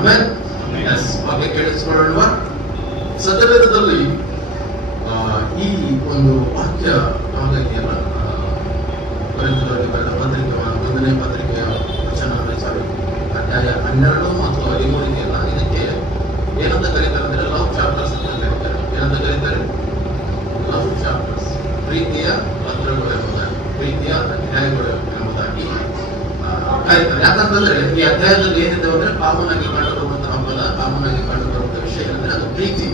ಆಮೇಲೆ ಬಗ್ಗೆ ಕೇಳಿಸ್ಕೊಳ್ಳೋಣ. ಸತ್ಯವೇದದಲ್ಲಿ ಈ ಒಂದು ವಾಕ್ಯ ನಾವಾಗಿದೆಯಲ್ಲ, ಕೊರಿಂಥದವರಿಗೆ ಬರೆದ ಪತ್ರಿಕೆ 1ನೇ ಪತ್ರಿಕೆಯ ವಚನ ಅಧ್ಯಾಯ 12 ಮತ್ತು 13 ಇದೆಯಲ್ಲ, ಇದಕ್ಕೆ ಏನಂತ ಕರೀತಾರೆ ಅಂದ್ರೆ ಲವ್ ಚಾಪ್ಟರ್ಸ್ ಅಂತ ಕರೀತಾರೆ. ಏನಂತ ಕರೀತಾರೆ? ಲವ್ ಚಾಪ್ಟರ್ಸ್, ಪ್ರೀತಿಯ ಪತ್ರಗಳು ಎಂಬುದಾಗಿ, ಪ್ರೀತಿಯ ಅಧ್ಯಾಯಗಳು ಎಂಬುದಾಗಿ ಕರೀತಾರೆ. ಯಾಕಂತಂದ್ರೆ ಈ ಅಧ್ಯಾಯದಲ್ಲಿ ಏನಿದೆ ಅಂದ್ರೆ ಕಾಮನ್ ಕಂಡುಬರುವಂತಹ ಪದ, ಕಾಮನ್ ಕಂಡುಬರುವಂತಹ ವಿಷಯ ಅಂದ್ರೆ ಅದು ಪ್ರೀತಿ.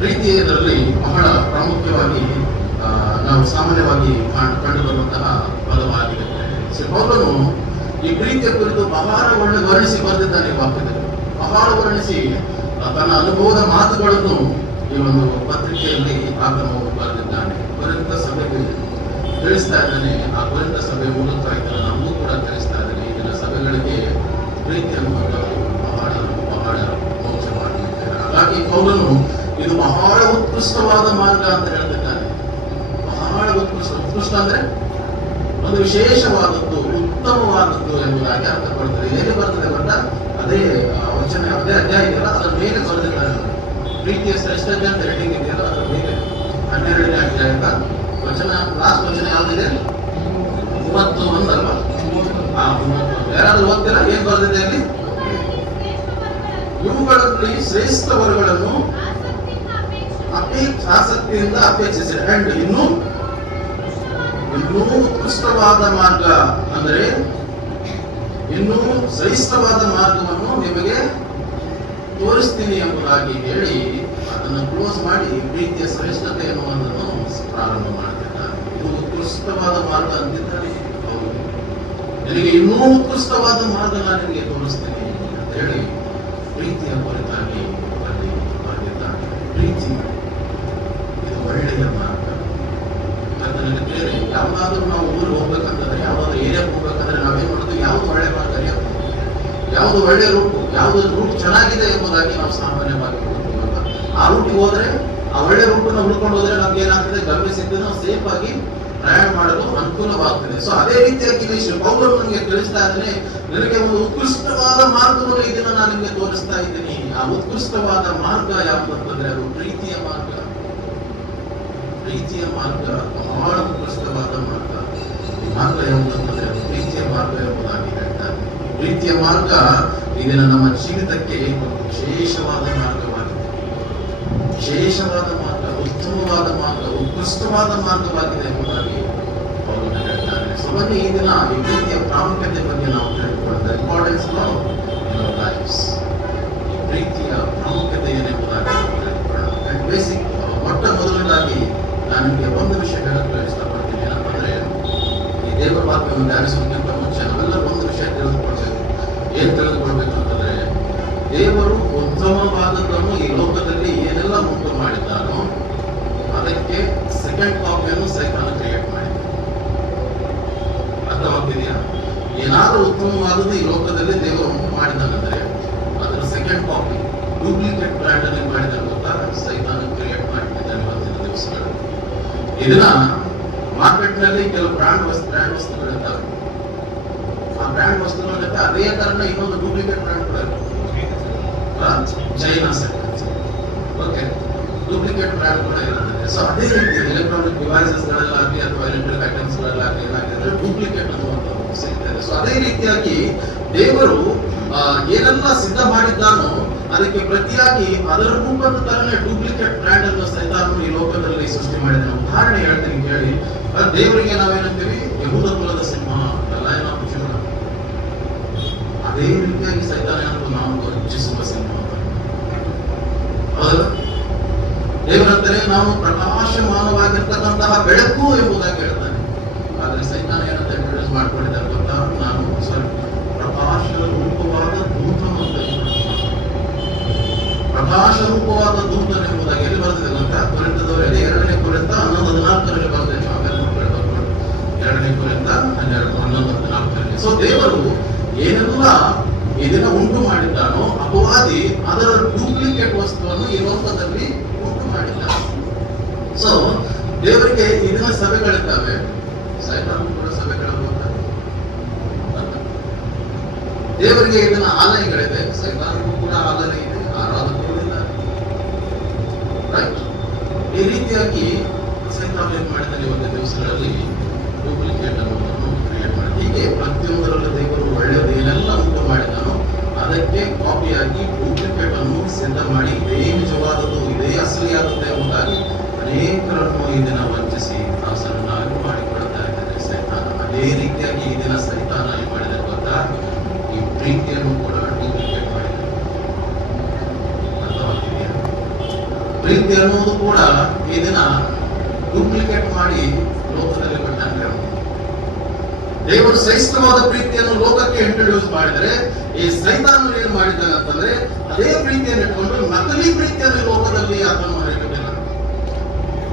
ಪ್ರೀತಿ ಇದರಲ್ಲಿ ಬಹಳ ಪ್ರಾಮುಖ್ಯವಾಗಿ ನಾವು ಸಾಮಾನ್ಯವಾಗಿ ಕಂಡುಬರುವಂತಹ ಪದವಾಗಿದೆ. ಪೌಲನು ಈ ಪ್ರೀತಿಯ ಕುರಿತು ಬಹಳ ವರ್ಣಿಸಿ ಬರೆದಿದ್ದಾನೆ. ವಾಕ್ಯದಲ್ಲಿ ಬಹಳ ವರ್ಣಿಸಿ ತನ್ನ ಅನುಭವದ ಮಾತುಗಳನ್ನು ಈ ಒಂದು ಪತ್ರಿಕೆಯಲ್ಲಿ ಆತನು ಬರೆದಿದ್ದಾನೆ. ಕೊರಿಂಥ ಸಭೆಗೆ ತಿಳಿಸ್ತಾ ಇದ್ದಾನೆ. ಆ ಕೊರಿಂಥ ಸಭೆ ಮೂಲಕ ಇದನ್ನು ನಮಗೂ ಕೂಡ ತಿಳಿಸ್ತಾ ಇದ್ದಾನೆ. ಈಗಿನ ಸಭೆಗಳಿಗೆ ಪ್ರೀತಿಯನ್ನು ಬಹಳ ಬಹಳ ಮೋಕ್ಷವಾಗಿದ್ದಾರೆ. ಹಾಗಾಗಿ ಪೌಲನು ಇದು ಬಹಳ ಉತ್ಕೃಷ್ಟವಾದ ಮಾರ್ಗ ಅಂತ ಹೇಳ್ತಿದ್ದಾನೆ. ಬಹಳ ಉತ್ಕೃಷ್ಟ ಅಂದ್ರೆ ಒಂದು ವಿಶೇಷವಾದದ್ದು, ಉತ್ತಮವಾದದ್ದು ಎಂಬುದಾಗಿ ಅರ್ಥಕೊಳ್ತದೆ. ಹೇಗೆ ಬರ್ತದೆ ಗೊತ್ತಾ? ಅದೇ ವಚನ, ಅದೇ ಅಧ್ಯಾಯ ಇದೆಯಲ್ಲ, ಅದರ ಮೇಲೆ ಬರೆದಿದ್ದಾರೆ. ಪ್ರೀತಿಯ ಶ್ರೇಷ್ಠತೆ ಅಂತ ಹೆಡಿಂಗ್ ಇದೆಯಲ್ಲ, ಅದರ ಮೇಲೆ 12ನೇ ಅಧ್ಯಾಯದ ವಚನ, ಲಾಸ್ಟ್ ವಚನ ಯಾವ್ದಿದೆ? 31 ಅಲ್ವಾ? 31. ಯಾರಾದ್ರೂ ಓದ್ತೀರಾ? ಏನ್ ಬರೆದಿದೆ ಅಲ್ಲಿ? ಇವುಗಳಲ್ಲಿ ಶ್ರೇಷ್ಠ ವರಗಳನ್ನು ಆಸಕ್ತಿಯಿಂದ ಅಪೇಕ್ಷಿಸಿದೆ. ಅಂಡ್ ಇನ್ನೂ ಉತ್ಕೃಷ್ಟವಾದ ಮಾರ್ಗ ಅಂದರೆ ಇನ್ನೂ ಶ್ರೇಷ್ಠವಾದ ಮಾರ್ಗವನ್ನು ನಿಮಗೆ ತೋರಿಸ್ತೀನಿ ಎಂಬುದಾಗಿ ಹೇಳಿ ಅದನ್ನು ಕ್ಲೋಸ್ ಮಾಡಿ ಪ್ರೀತಿಯ ಶ್ರೇಷ್ಠತೆ ಎನ್ನುವುದನ್ನು ಪ್ರಾರಂಭ ಮಾಡುತ್ತಿದ್ದಾರೆ. ಇದು ಉತ್ಕೃಷ್ಟವಾದ ಮಾರ್ಗ ಅಂತಿದ್ದಾರೆ. ಹೌದು, ನಿನಗೆ ಇನ್ನೂ ಉತ್ಕೃಷ್ಟವಾದ ಮಾರ್ಗ ನಾನು ನಿನಗೆ ತೋರಿಸ್ತೀನಿ ಅಂತ ಹೇಳಿ ಪ್ರೀತಿಯ ಕುರಿತಾಗಿ ಅಲ್ಲಿ ಬರೆದಿದ್ದಾರೆ. ಪ್ರೀತಿ ಇದು ಒಳ್ಳೆಯ ಮಾರ್ಗ. ಅದರಲ್ಲಿ ಬೇರೆ ಯಾವ್ದಾದ್ರು ನಾವು ಊರಿಗೆ ಹೋಗ್ಬೇಕಂತಂದ್ರೆ, ಯಾವ್ದಾದ್ರು ಏರಿಯಾಗೆ ಹೋಗ್ಬೇಕಂದ್ರೆ ನಾವೇನ್ ಮಾಡೋದು? ಯಾವ್ದು ಒಳ್ಳೆ ಮಾರ್ಗ, ಯಾವ್ದು ಒಳ್ಳೆ ರೂಟ್, ಯಾವ್ದು ರೂಟ್ ಚೆನ್ನಾಗಿದೆ ಎಂಬುದಾಗಿ ನಾವು ಸಾಮಾನ್ಯವಾಗಿ ಹುಡುಕ್ತೀವಲ್ಲ. ಆ ರೂಟಿಗೆ ಹೋದ್ರೆ, ಆ ಒಳ್ಳೆ ರೂಟ್ ನ ಹುಡ್ಕೊಂಡು ಹೋದ್ರೆ ನಮ್ಗೆ ಏನಾಗ್ತದೆ? ಗಮ್ಯ ಸಿಗ್ತದೆ, ನಾವು ಸೇಫ್ ಆಗಿ ಪ್ರಯಾಣ ಮಾಡಲು ಅನುಕೂಲವಾಗ್ತದೆ. ಸೊ ಅದೇ ರೀತಿಯಾಗಿ ಪೌಲನು ನನಗೆ ತಿಳಿಸ್ತಾ ಇದ್ದೇನೆ, ನನಗೆ ಒಂದು ಉತ್ಕೃಷ್ಟವಾದ ಮಾರ್ಗವನ್ನು ಇದನ್ನ ನಾನು ನಿಮಗೆ ತೋರಿಸ್ತಾ ಇದ್ದೀನಿ. ಆ ಉತ್ಕೃಷ್ಟವಾದ ಮಾರ್ಗ ಯಾವುದು ಅಂತಂದ್ರೆ ಅದು ಪ್ರೀತಿಯ ಮಾರ್ಗ. ಪ್ರೀತಿಯ ಮಾರ್ಗ ಬಹಳ ಉತ್ಕೃಷ್ಟವಾದ ಮಾರ್ಗ. ಈ ಮಾರ್ಗ ಯಾವುದಂತಂದ್ರೆ ಅದು ಪ್ರೀತಿಯ ಮಾರ್ಗ ಎಂಬುದಾಗಿ ಹೇಳ್ತಾರೆ. ಪ್ರೀತಿಯ ಮಾರ್ಗ ಇದನ್ನ ನಮ್ಮ ಜೀವಿತಕ್ಕೆ ಒಂದು ವಿಶೇಷವಾದ ಮಾರ್ಗವಾಗಿದೆ. ವಿಶೇಷವಾದ ಮಾರ್ಗ, ಉತ್ತಮವಾದ ಮಾರ್ಗ, ಉತ್ಕೃಷ್ಟವಾದ ಮಾರ್ಗವಾಗಿದೆ ಎಂಬುದಾಗಿ ಅವರು ಹೇಳ್ತಾರೆ. ಸೊ ಬನ್ನಿ ಈ ದಿನ ಈ ಪ್ರೀತಿಯ ಪ್ರಾಮುಖ್ಯತೆ ಬಗ್ಗೆ ನಾವು ತಿಳಿದುಕೊಳ್ಳೋಣ. Importance of your life's. ಈ ಪ್ರೀತಿಯ ಪ್ರಾಮುಖ್ಯತೆ ಏನೆಂಬುದಾಗಿ ನಾವು ತಿಳಿದುಕೊಳ್ಳೋಣ. ಬೇಸಿಕ್ ಮೊಟ್ಟ ಮೊದಲನೇದಾಗಿ ನಾನು ನಿಮಗೆ ಒಂದು ವಿಷಯ ಹೇಳಲು ಇಷ್ಟಪಡ್ತೀನಿ. ಏನಂತಂದ್ರೆ ಈ ದೇವರ ವಾಕ್ಯವನ್ನು ಧ್ಯಾನಿಸುವುದಕ್ಕಿಂತ ಮುಂಚೆ ನಾವೆಲ್ಲ ಒಂದು ವಿಷಯ ತಿಳಿದುಕೊಳ್ಬೇಕು. ಏನ್ ತಿಳಿದುಕೊಳ್ಬೇಕಂತಂದ್ರೆ, ದೇವರು ಉತ್ತಮವಾದದ್ದನ್ನು ಈ ಲೋಕದಲ್ಲಿ ಏನೆಲ್ಲ ಉಂಟು ಮಾಡಿದ್ದಾನೋ ಅದಕ್ಕೆ ಸೆಕೆಂಡ್ ಕಾಪಿಯನ್ನು ಸೈತಾನ ಕ್ರಿಯೇಟ್ ಮಾಡಿದ್ದಾನೆ. ಅರ್ಥವಾಗ್ತಿದೆಯಾ? ಏನಾದರೂ ಉತ್ತಮವಾದದ್ದು ಈ ಲೋಕದಲ್ಲಿ ದೇವರು ಉಂಟು ಮಾಡಿದ್ದಾನಂದ್ರೆ ಅದರ ಸೆಕೆಂಡ್ ಕಾಪಿ, ಡೂಪ್ಲಿಕೇಟ್ ಬ್ರ್ಯಾಂಡ್ ಅನ್ನು ಮಾಡಿದ ಗೊತ್ತಾ? ಸೈತಾನ ಕ್ರಿಯೇಟ್ ಮಾಡಿದ್ದಾನೆ ಇವತ್ತಿನ ದಿವಸಗಳಲ್ಲಿ. ಇದನ್ನ ಮಾರ್ಕೆಟ್ ನಲ್ಲಿ ಕೆಲವು ಬ್ರ್ಯಾಂಡ್ ವಸ್ತುಗಳಿರ್ತಾವೆ. ಆ ಬ್ರ್ಯಾಂಡ್ ವಸ್ತುಗಳ ಜೊತೆ ಅದೇ ತರನ ಇನ್ನೊಂದು ಡೂಪ್ಲಿಕೇಟ್ ಬ್ರ್ಯಾಂಡ್ ಕೂಡ China set, okay, duplicate brand ಕೂಡ ಇರುತ್ತದೆ. ಸೊ ಅದೇ ರೀತಿ ಎಲೆಕ್ಟ್ರಾನಿಕ್ ಡಿವೈಸಸ್ ಗಳಲ್ಲಾಗಲಿ ಅಥವಾ ಎಲೆಕ್ಟ್ರಿಕ್ ಐಟಮ್ಸ್ ಗಳಲ್ಲಾಗಲಿ ಏನಾಗಿದೆ? ಡೂಪ್ಲಿಕೇಟ್ ಅನ್ನುವಂಥದ್ದು ಸಿಗ್ತದೆ. ಸೊ ಅದೇ ರೀತಿಯಾಗಿ ದೇವರು ಏನೆಲ್ಲ ಸಿದ್ಧ ಮಾಡಿದ್ದಾನೋ ಅದಕ್ಕೆ ಪ್ರತಿಯಾಗಿ ಅದರ ರೂಪದ ತರನೇ ಡೂಪ್ಲಿಕೇಟ್ ಬ್ರ್ಯಾಂಡ್ ಅನ್ನು ಸೈತಾನನು ಈ ಲೋಕದಲ್ಲಿ ಸೃಷ್ಟಿ ಮಾಡಿದ. ಉದಾಹರಣೆ ಹೇಳ್ತೀನಿ ಕೇಳಿ. ದೇವರಿಗೆ ನಾವೇನಂತೀವಿ? ಯಹೂದ ಕುಲದ ಸಿಂಹ, ಲಯನ್ ಆಫ್ ಜೂಡಾ. ಅದೇ ರೀತಿಯಾಗಿ ಸೈತಾನ ಅನ್ನೋದು ನಾವು ಇಚ್ಛಿಸುವ ಸಿಂಹ. ದೇವರಂದರೆ ನಾವು ಪ್ರಕಾಶಮಾನವಾಗಿರ್ತಕ್ಕಂತಹ ಬೆಳಕು ಎಂಬುದಾಗಿ ಹೇಳ್ತಾನೆ. ಆದ್ರೆ ಸೈತಾನ ಏನಂತ ಇಂಟ್ರೊಡ್ಯೂಸ್ ಮಾಡ್ಕೊಂಡಿದ್ದಾರೆ ಗೊತ್ತಾ? ನಾನು ಪ್ರಕಾಶ ರೂಪವಾದ ದೂತನು ಅಂತ. ಪ್ರಕಾಶ ರೂಪವಾದ ದೂತನು ಎಂಬುದಾಗಿ ಎಲ್ಲಿ ಬರ್ತದೆ ಗೊತ್ತಾ? ಕೊರಿಂಥದವರಲ್ಲಿ 2ನೇ ಕೊರಿಂಥ 11:14 ಬರ್ತದೆ. 2ನೇ ಕೊರಿಂಥ 11:14. ಸೊ ದೇವರು ಏನೆಲ್ಲ ಇದನ್ನ ಉಂಟು ಮಾಡಿದ್ದಾನೋ ಅಪವಾದಿ ಅದರ ಡೂಪ್ಲಿಕೇಟ್ ವಸ್ತುವನ್ನು ಈ ಲೋಕದಲ್ಲಿ ಉಂಟು ಮಾಡಿದ್ದಾನೆ. ಸೊ ದೇವರಿಗೆ ಇದನ್ನ ಸಭೆಗಳಿದ್ದಾವೆ, ಸೈತಾನ ಕೂಡ ಸಭೆಗಳು ದೇವರಿಗೆ ಇದನ್ನ ಆಲಯಗಳಿದೆ, ಸೈತಾನಕ್ಕೂ ಕೂಡ ಆಲಯ ಇದೆ, ಆರಾಧಕರು ಇದ್ದಾರೆ. ರೈಟ್? ಈ ರೀತಿಯಾಗಿ ಸೈತಾನ ಏನ್ ಮಾಡಿದ್ದಾನೆ ಒಂದು ದಿವಸಗಳಲ್ಲಿ ಡೂಪ್ಲಿಕೇಟ್ ಅನ್ನೋದನ್ನು ಕ್ರಿಯೇಟ್ ಮಾಡಿ, ಹೀಗೆ ಪ್ರತಿಯೊಂದರಲ್ಲೂ ದೇವರು ಒಳ್ಳೆಯದು ಏನೆಲ್ಲ ಉಂಟು ಮಾಡಿದಾನೋ ಅದಕ್ಕೆ ಕಾಪಿಯಾಗಿ ಡೂಪ್ಲಿಕೇಟ್ ಅನ್ನು ಸಿದ್ಧ ಮಾಡಿ ಇದೇ ನಿಜವಾದದ್ದು, ಇದೇ ಅಸಲಿಯಾದದ್ದು ಎಂಬುದಾಗಿ ಅನೇಕರನ್ನು ಈ ದಿನ ವಂಚಿಸಿ ದಾಸರನ್ನಾಗಿ ಮಾಡಿಕೊಳ್ತಾ ಇದ್ದಾರೆ ಸೈತಾನ. ಅದೇ ರೀತಿಯಾಗಿ ಈ ದಿನ ಸೈತಾನ ಏನ್ ಮಾಡಿದರೆ ಗೊತ್ತಾ, ಈ ಪ್ರೀತಿಯನ್ನು ಕೂಡ ಡೂಪ್ಲಿಕೇಟ್ ಮಾಡಿದ್ದಾರೆ. ಅರ್ಥವಾಗಿದೆಯಾ? ಪ್ರೀತಿ ಅನ್ನೋದು ಕೂಡ ಈ ದಿನ ಡೂಪ್ಲಿಕೇಟ್ ಮಾಡಿ ಲೋಕದಲ್ಲಿ ಕೊಟ್ಟಾಗ, ದೇವರು ಶ್ರೇಷ್ಠವಾದ ಪ್ರೀತಿಯನ್ನು ಲೋಕಕ್ಕೆ ಇಂಟ್ರೊಡ್ಯೂಸ್ ಮಾಡಿದರೆ ಈ ಸೈತಾನ ಏನ್ ಮಾಡಿದ್ದಾನೆ ಅಂತಂದ್ರೆ ಅದೇ ಪ್ರೀತಿಯನ್ನು ಇಟ್ಕೊಂಡು ನಕಲಿ ಪ್ರೀತಿಯನ್ನು ಲೋಕದಲ್ಲಿ ಅದನ್ನು ಹರಡಿದ್ದಾನೆ.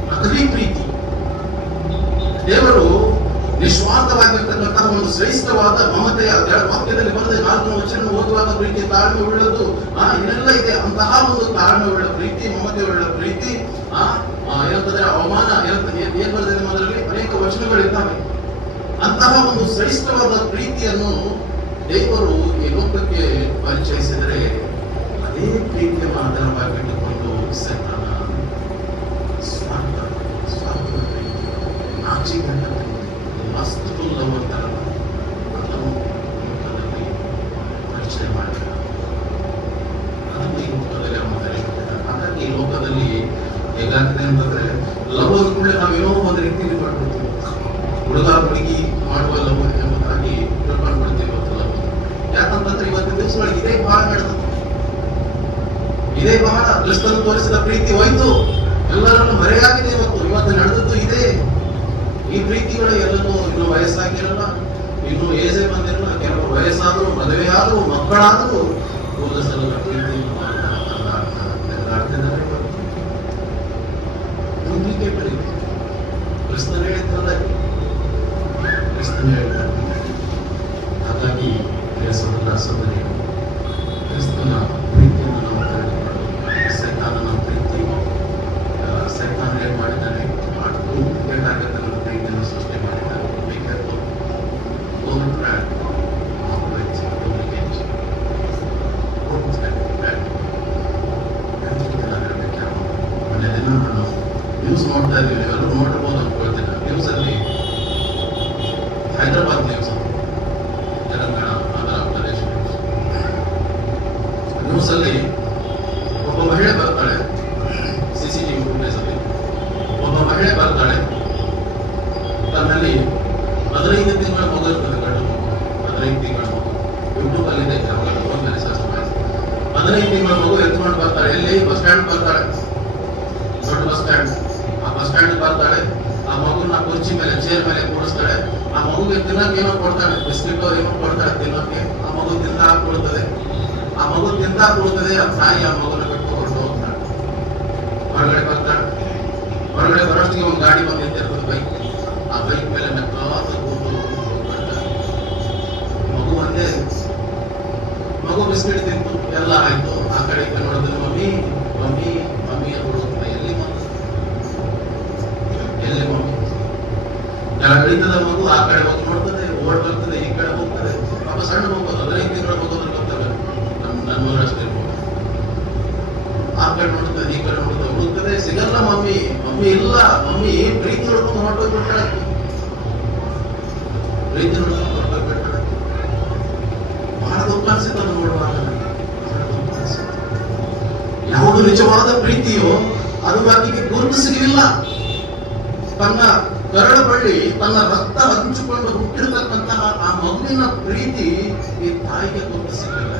ನಕಲಿ ಪ್ರೀತಿ. ದೇವರು ನಿಸ್ವಾರ್ಥವಾಗಿರ್ತಕ್ಕಂತಹ ಒಂದು ಶ್ರೇಷ್ಠವಾದ ಮಮತೆಯ ವಾಕ್ಯದಲ್ಲಿ ಬರೆದ 4 ವಚನ ಓದುವಾಗ ಪ್ರೀತಿ ತಾಳ್ಮೆ ಉಳ್ಳದು, ಇದೆಲ್ಲ ಇದೆ. ಅಂತಹ ಒಂದು ತಾಳ್ಮೆ ಉಳ್ಳ ಪ್ರೀತಿ, ಮಮತೆ ಉಳ್ಳ ಪ್ರೀತಿ, ಏನಂತಂದ್ರೆ ಅವಮಾನ ಏನ್ ಬರೆದಿದೆ ಮೊದಲಲ್ಲಿ ಅನೇಕ ವಚನಗಳಿದ್ದಾವೆ. ಅಂತಹ ಒಂದು ಶ್ರೇಷ್ಠವಾದ ಪ್ರೀತಿಯನ್ನು ದೇವರು ಈ ಲೋಕಕ್ಕೆ ಪರಿಚಯಿಸಿದರೆ ಅದೇ ಪ್ರೀತಿಯನ್ನು ಆಧಾರವಾಗಿಟ್ಟುಕೊಂಡು ಸೈತಾನ ಸ್ವಾರ್ಥದ ಪ್ರೀತಿ, ನಾಚಿಕೆಟ್ಟ ವಸ್ತುಲ್ಲವಂತರಲ್ಲ ಅದನ್ನು ಲೋಕದಲ್ಲಿ ಪರಿಚಯ ಮಾಡಿದ, ಅದನ್ನು ಈ ಲೋಕದಲ್ಲಿ ಅವನು ಧರಿಸಿದ. ಹಾಗಾಗಿ ಈ ಲೋಕದಲ್ಲಿ ಹೇಗಾಗಿದೆ ಅಂತಂದ್ರೆ ಲವ್ ಕೂಡ ನಾವೇನೋ ಒಂದು ರೀತಿಯಲ್ಲಿ ಮಾಡ್ಕೊಳ್ತೀವಿ. ಹುಡುಗ ಹುಡುಗಿ ಮಾಡುವ ಲವ್ ಎಂಬುದಾಗಿ ತಿಳ್ಕೊಂಡ್ಬಿಡ್ತೀವಿ ಇವತ್ತು ಲವ್. ಯಾಕಂತಂದ್ರೆ ಇವತ್ತಿನ ದಿವಸಗಳಿಗೆ ಇದೇ ಬಹಳ ನಡೆದದ್ದು, ಇದೇ ಬಹಳ ಕ್ರಿಸ್ತನು ತೋರಿಸಿದ ಪ್ರೀತಿ ಹೋಯ್ತು, ಎಲ್ಲರನ್ನು ಮರೆಯಾಗಿದೆ. ಇವತ್ತು ನಡೆದದ್ದು ಇದೆ. ಈ ಪ್ರೀತಿಗಳು ಎಲ್ಲರೂ ಇನ್ನು ವಯಸ್ಸಾಗಿರಲ್ಲ, ಇನ್ನು ಏಜೆ ಬಂದಿರಲ್ಲ, ಕೆಲವರು ವಯಸ್ಸಾದ್ರು, ಮದುವೆ ಆದ್ರು, ಮಕ್ಕಳಾದ್ರು ಸಲದ ಪ್ರೀತಿಯನ್ನು ನಡೆದಾಡ್ತಿದ್ದಾರೆ. ನಂಬಿಕೆ ಪ್ರೀತಿ ಕ್ರಿಸ್ತನು ಹೇಳಿದ್ರಲ್ಲ, ಕ್ರಿಸ್ತನು ಹೇಳಿದ್ದಾರೆ. ಹಾಗಾಗಿ ಸಹೋದರಿ ಕ್ರಿಸ್ತನ ಪ್ರೀತಿಯನ್ನು ನಾವು ತಿಳಿದುಕೊಳ್ಳೋದು. ಸೈತಾನನ ಪ್ರೀತಿ, ಸೈತಾನ ಏನ್ ಮಾಡಿದ್ದಾನೆ, ಬೇಕಾಗತ್ತಲ್ಲ ಪ್ರೀತಿಯನ್ನು ಸೃಷ್ಟಿ ಮಾಡಿದ್ದಾನೆ. ಮೊನ್ನೆ ದಿನ ನಾನು ನ್ಯೂಸ್ ನೋಡ್ತಾ ಇದ್ದೀವಿ, ನೀವೆಲ್ಲರೂ ನೋಡಿರ್ಬೋದು ಅನ್ಕೊಳ್ತೀನಿ. ನ್ಯೂಸ್ ಅಲ್ಲಿ ಹೈದರಾಬಾದ್ ನ್ಯೂಸ್, ತೆಲಂಗಾಣ, ಆಂಧ್ರ ಪ್ರದೇಶ ನ್ಯೂಸ್ ಅಲ್ಲಿ ಒಬ್ಬ ಮಹಿಳೆ ಬರ್ತಾಳೆ. CCTV ಫುಟೇಜ್ ಅಲ್ಲಿ ಒಬ್ಬ ಮಹಿಳೆ ಬರ್ತಾಳೆ. ತನ್ನಲ್ಲಿ 15 ತಿಂಗಳ ಮಗು ಇರ್ತದೆ, ಗಂಡು ಮಗು, 15 ತಿಂಗಳ ಮಗು. ಯೂಟ್ಯೂಬ್ ಅಲ್ಲಿ ಇದೆ, 15 ತಿಂಗಳ ಮಗು ಎತ್ಕೊಂಡು ಬರ್ತಾಳೆ. ಎಲ್ಲಿ? ಬಸ್ ಸ್ಟ್ಯಾಂಡ್ ಬರ್ತಾಳೆ, ದೊಡ್ಡ ಬಸ್ ಸ್ಟ್ಯಾಂಡ್. ಆ ಬಸ್ ಸ್ಟ್ಯಾಂಡ್ ಬರ್ತಾಳೆ. ಆ ಮಗುನ ಕುರ್ಚಿ ಮೇಲೆ, ಚೇರ್ ಮೇಲೆ ಕೂಡಿಸ್ತಾಳೆ. ಆ ಮಗುಗೆ ತಿನ್ನಕ್ಕೆ ಏನೋ ಕೊಡ್ತಾಳೆ, ಬಿಸ್ಕಿಟ್ ಏನೋ ಕೊಡ್ತಾಳೆ ತಿನ್ನೋಕೆ. ಆ ಮಗು ತಿಂತಾ ಕೊಡ್ತದೆ. ಆ ಮಗು ತಿಂತಾ ಕೊಡ್ತದೆ. ಆ ತಾಯಿ ಆ ಮಗುನ ಬಿಟ್ಟು ಹೊರಟು ಹೋಗ್ತಾಳೆ. ಹೊರಗಡೆ ಬರ್ತಾಳೆ. ಹೊರಗಡೆ ಬರೋಷ್ಟಿಗೆ ಒಂದು ಗಾಡಿ ಬಂದು ನಿಂತಿರ್ತದೆ, ಬೈಕ್. ಆ ಬೈಕ್ ಮೇಲೆ ಮೆಕ್ಕಾದ ಕೂತು ಬರ್ತಾಳೆ. ಮಗು ಒಂದೇ, ಮಗು ಬಿಸ್ಕಿಟ್ ತಿಂತು, ಎಲ್ಲ ಆಯ್ತು. ಆ ಕಡೆ ನೋಡಿದ್ರೆ ಮಮ್ಮಿ ಮಮ್ಮಿ ಮಮ್ಮಿ ಅಂತ ಹುಡುಕ್ತಾರೆ. ಎಲ್ಲಿ ಮಮ್ಮಿ, ಎಲ್ಲಿ ಮಮ್ಮಿ? ಕೆಳಗಿಳಿತದ ಮಗು ಆ ಕಡೆ ಹೋಗಿ ನೋಡ್ತದೆ, ಓಡ್ ಬರ್ತದೆ, ಈ ಕಡೆ ಹೋಗ್ತದೆ. ಪಾಪ ಸಣ್ಣ ಮಗು, 15 ತಿಂಗಳ ಮಗು ಬರ್ತವೆ, ನನ್ನ ಮಗನಷ್ಟೇ. ಆ ಕಡೆ ನೋಡ್ತದೆ, ಈ ಕಡೆ ನೋಡ್ತದೆ, ಹುಡುಕ್ತದೆ, ಸಿಗಲ್ಲ ಮಮ್ಮಿ. ಮಮ್ಮಿ ಇಲ್ಲ, ಮಮ್ಮಿ ಪ್ರೀತಿ ನೋಡ್ಕೊಂಡು ಹೊರಟೋಗ್ಬಿಟ್ಟಾಳೆ. ಪ್ರೀತಿ ನೋಡ್ಕೊಂಡು ಹೊರಟೋಗ್ಬಿಟ್ಟಾಳೆ. ಬಹಳ ದುಃಖ ಅನ್ಸುತ್ತೆ ಅದನ್ನು ನೋಡುವಾಗ. ಯಾವುದು ನಿಜವಾದ ಪ್ರೀತಿಯೋ ಅದು ಆಕೆಗೆ ಗುರುತು ಸಿಗಲಿಲ್ಲ. ತನ್ನ ಕರಳ ಬಳ್ಳಿ, ತನ್ನ ರಕ್ತ ಹಂಚಿಕೊಂಡು ಹುಟ್ಟಿರ್ತಕ್ಕಂತಹ ಆ ಮಗುವಿನ ಪ್ರೀತಿ ಈ ತಾಯಿಗೆ ಗುರುತು ಸಿಗಲಿಲ್ಲ.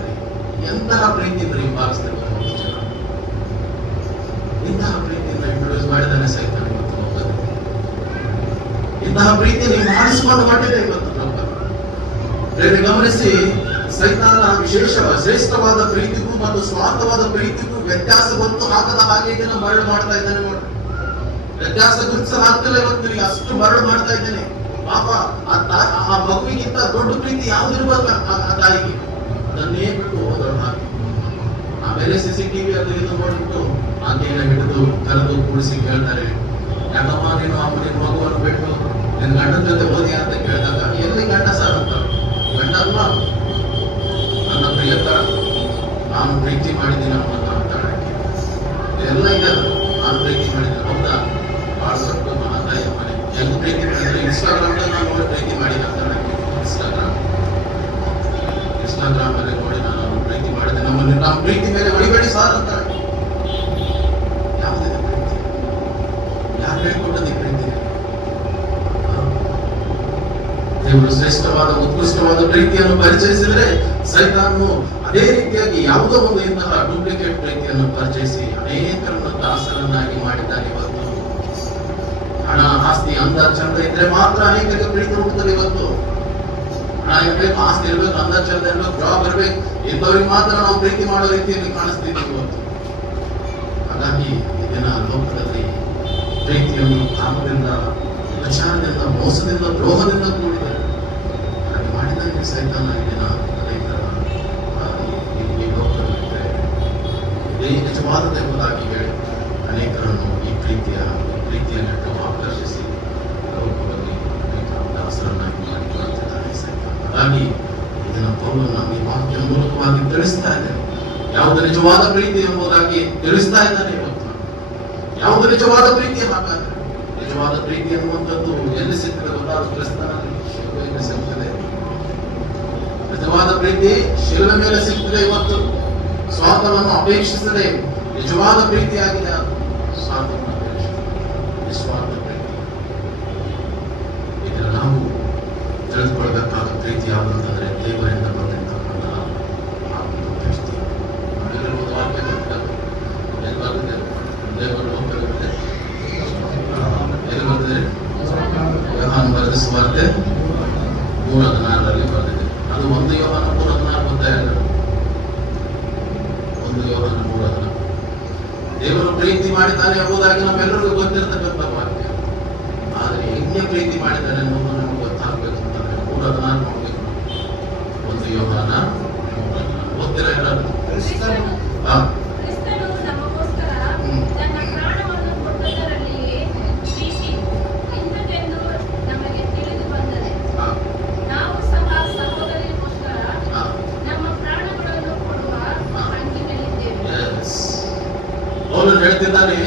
ಎಂತಹ ಪ್ರೀತಿ ಇದ್ರೆ ಭಾವಿಸ್ತಿರ್ಬೋದು. ಇಂತಹ ಪ್ರೀತಿಯನ್ನು ಇಂಟ್ರೊಡ್ಯೂಸ್ ಮಾಡಿದ್ದಾನೆ ಸೈತಾನ ಇವತ್ತು ಲೋಕದಲ್ಲಿ. ಇಂತಹ ಪ್ರೀತಿ ನೀವು ಮಾಡಿಸಿಕೊಂಡು ಹೊರಟಿದೆ ಇವತ್ತು ಲೋಕದಲ್ಲಿ. ಗಮನಿಸಿ, ಸೈತಾನ ಶ್ರೇಷ್ಠವಾದ ಪ್ರೀತಿಗೂ ಮತ್ತು ಸ್ವಾರ್ಥವಾದ ಪ್ರೀತಿಗೂ ವ್ಯತ್ಯಾಸ ಗೊತ್ತು ಹಾಕದ ಹಾಗೆ ಇದನ್ನು ಮರಳು ಮಾಡ್ತಾ ಇದ್ದಾನೆ. ನೋಡಿ, ವ್ಯತ್ಯಾಸ ಗುರುತಿಸಲಾಗ್ತಿಲ್ಲ ಇವತ್ತು ನಿಮಗೆ, ಅಷ್ಟು ಮರಳು ಮಾಡ್ತಾ ಇದ್ದೇನೆ. ಪಾಪ ಆ ಮಗುವಿಗಿಂತ ದೊಡ್ಡ ಪ್ರೀತಿ ಯಾವ್ದು ಇರ್ಬೇಕು ಆ ತಾಯಿಗೆ, ಅದನ್ನೇ ಬಿಟ್ಟು ಹೋದಳು ಹಾಕಿ. ಆಮೇಲೆ CCTV ಅದು ಇದು ನೋಡ್ಬಿಟ್ಟು ಆಕೆಯನ್ನು ಹಿಡಿದು ಕರೆದು ಕೂಡಿಸಿ ಕೇಳ್ತಾರೆ, ಯಾಕಮ್ಮ ನೀನು ನಿನ್ನ ಮಗುವನ್ನು ಬಿಟ್ಟು ನಿನ್ನ ಗಂಡನ ಜೊತೆ ಹೋದಿ ಅಂತ ಕೇಳಿದಾಗ, ಎಲ್ಲಿ ಗಂಡ ಸರ್ ಅಂತ. ಗಂಡ ಅಲ್ವಾ, ನಮ್ಮ ಪ್ರೀತಿ ಮೇಲೆ ಹೊಡಿಬೇಡಿ ಸಾರ್ ಅಂತಾರೆ. ಯಾವುದಿದೆ ಪ್ರೀತಿ? ಯಾರು ಹೇಳಿಕೊಟ್ಟದ್ದು ಈ ಪ್ರೀತಿ? ದೇವರು ಶ್ರೇಷ್ಠವಾದ ಉತ್ಕೃಷ್ಟವಾದ ಪ್ರೀತಿಯನ್ನು ಪರಿಚಯಿಸಿದರೆ ಸೈತಾನನು ಅದೇ ರೀತಿಯಾಗಿ ಯಾವುದೋ ಒಂದು ಇಂತಹ ಡೂಪ್ಲಿಕೇಟ್ ಪ್ರೀತಿಯನ್ನು ಪರಿಚಯಿಸಿ ಅನೇಕರನ್ನು ದಾಸರನ್ನಾಗಿ ಮಾಡಿದ್ದಾನೆ. ಇವತ್ತು ಹಣ, ಆಸ್ತಿ, ಅಂದ, ಚಂದ ಇದ್ರೆ ಮಾತ್ರ ಅನೇಕರಿಗೆ ಪ್ರೀತಿ ಹುಟ್ಟುತ್ತದೆ. ಇವತ್ತು ಹಣ ಇರ್ಬೇಕು, ಆಸ್ತಿ ಇರ್ಬೇಕು, ಅಂದ, ಚಂದ ಇರ್ಬೇಕು, ಜಾಬ್ ಇರ್ಬೇಕು, ಇಂಥವ್ರಿಗೆ ಮಾತ್ರ ನಾವು ಪ್ರೀತಿ ಮಾಡೋ ರೀತಿಯಲ್ಲಿ ಕಾಣಿಸ್ತಿದ್ದೀವಿ ಇವತ್ತು. ಹಾಗಾಗಿ ಇದನ್ನ ಲೋಕದಲ್ಲಿ ಪ್ರೀತಿಯನ್ನು ಕಾಮದಿಂದ, ವಿಚಾರದಿಂದ, ಮೋಸದಿಂದ, ದ್ರೋಹದಿಂದ ಕೂಡಿದೆ. ಹಾಗೆ ಮಾಡಿದಂಗೆ ಸೈತಾನ ಇದನ್ನ ಈ ಲೋಕದಲ್ಲಿದ್ದರೆ ಇದೇ ನಿಜವಾದದ್ದು ಎಂಬುದಾಗಿ ಹೇಳಿ ಅನೇಕರನ್ನು ಈ ಪ್ರೀತಿಯನ್ನಿಟ್ಟು ಆಕರ್ಷಿಸಿ ಲೋಕದಲ್ಲಿ ದಾಸರನ್ನಾಗಿ ಮಾಡಿಕೊಳ್ಳುತ್ತಿದ್ದಾನೆ ಸೈತಾನ. ಹಾಗಾಗಿ ಇದನ್ನು ಪೌಲನು ಈ ವಾಕ್ಯ ಮೂಲಕವಾಗಿ ತಿಳಿಸ್ತಾ ಇದ್ದೇನೆ. ಯಾವುದು ನಿಜವಾದ ಪ್ರೀತಿ ಎಂಬುದಾಗಿ ತಿಳಿಸ್ತಾ ಇದ್ದಾನೆ ಇವತ್ತು. ಯಾವುದು ನಿಜವಾದ ಪ್ರೀತಿ? ಹಾಗಾದ್ರೆ ನಿಜವಾದ ಪ್ರೀತಿ ಎನ್ನುವಂಥದ್ದು ಎಲ್ಲಿ ಸಿಗ್ತದೆ ಗೊತ್ತಾದ ಕ್ರಿಸ್ತನಲ್ಲಿ ಸಿಗ್ತದೆ. ನಿಜವಾದ ಪ್ರೀತಿ ಶಿಲುಬೆ ಮೇಲೆ ಸಿಗ್ತದೆ. ಇವತ್ತು ಸ್ವಾರ್ಥವನ್ನು ಅಪೇಕ್ಷಿಸದೆ ನಿಜವಾದ ಪ್ರೀತಿಯಾಗಿದೆ. ಅದು ಸ್ವಾರ್ಥವನ್ನು ಅಪೇಕ್ಷಿಸದೆ ನಿಸ್ವಾರ್ಥ ಪ್ರೀತಿ. ಇದನ್ನು ನಾವು ತಿಳಿದುಕೊಳ್ಬೇಕಾದ ಪ್ರೀತಿ ಯಾವುದಂತಂದ್ರೆ ದೇವರಿಂದ ಬಂದಿರ್ತಕ್ಕಂಥ ಆ ಒಂದು ಪ್ರೀತಿ. ನಾವೆಲ್ಲರೂ ವಾಕ್ಯ ಎಲ್ಲರಿದೆ ದೇವರು ಹೋಗ್ತದೆ. ಎಲ್ಲಿ ಬರ್ತದೆ? ಯೋಹಾನ ಬರೆದ ಸುವಾರ್ತೆ 3:16 ಬರೆದಿದೆ. ಅದು 1 ಯೋಹಾನ 3:16 ಗೊತ್ತಾಯಿಲ್ಲ. 1 ಯೋಹಾನ 3:16 ದೇವರು ಪ್ರೀತಿ ಮಾಡಿದ್ದಾನೆ ಎಂಬುದಾಗಿ ನಮ್ಮೆಲ್ಲರಿಗೂ ಗೊತ್ತಿರತಕ್ಕಂಥ ವಾಕ್ಯ. ಆದರೆ ಹೆಂಗೆ ಪ್ರೀತಿ ಮಾಡಿದ್ದಾನೆ ಅನ್ನೋದು ನಮ್ಗೆ ಗೊತ್ತಾಗಬೇಕು ಅಂತಂದ್ರೆ 3:16 ನೋಡ್ಬೇಕು. 1 ಯೋಹಾನ 3:16 ಓದ್ತೀರಾ ಎಲ್ಲರೂ? ಹೇಳ್ತಿದ್ದಾನೆ,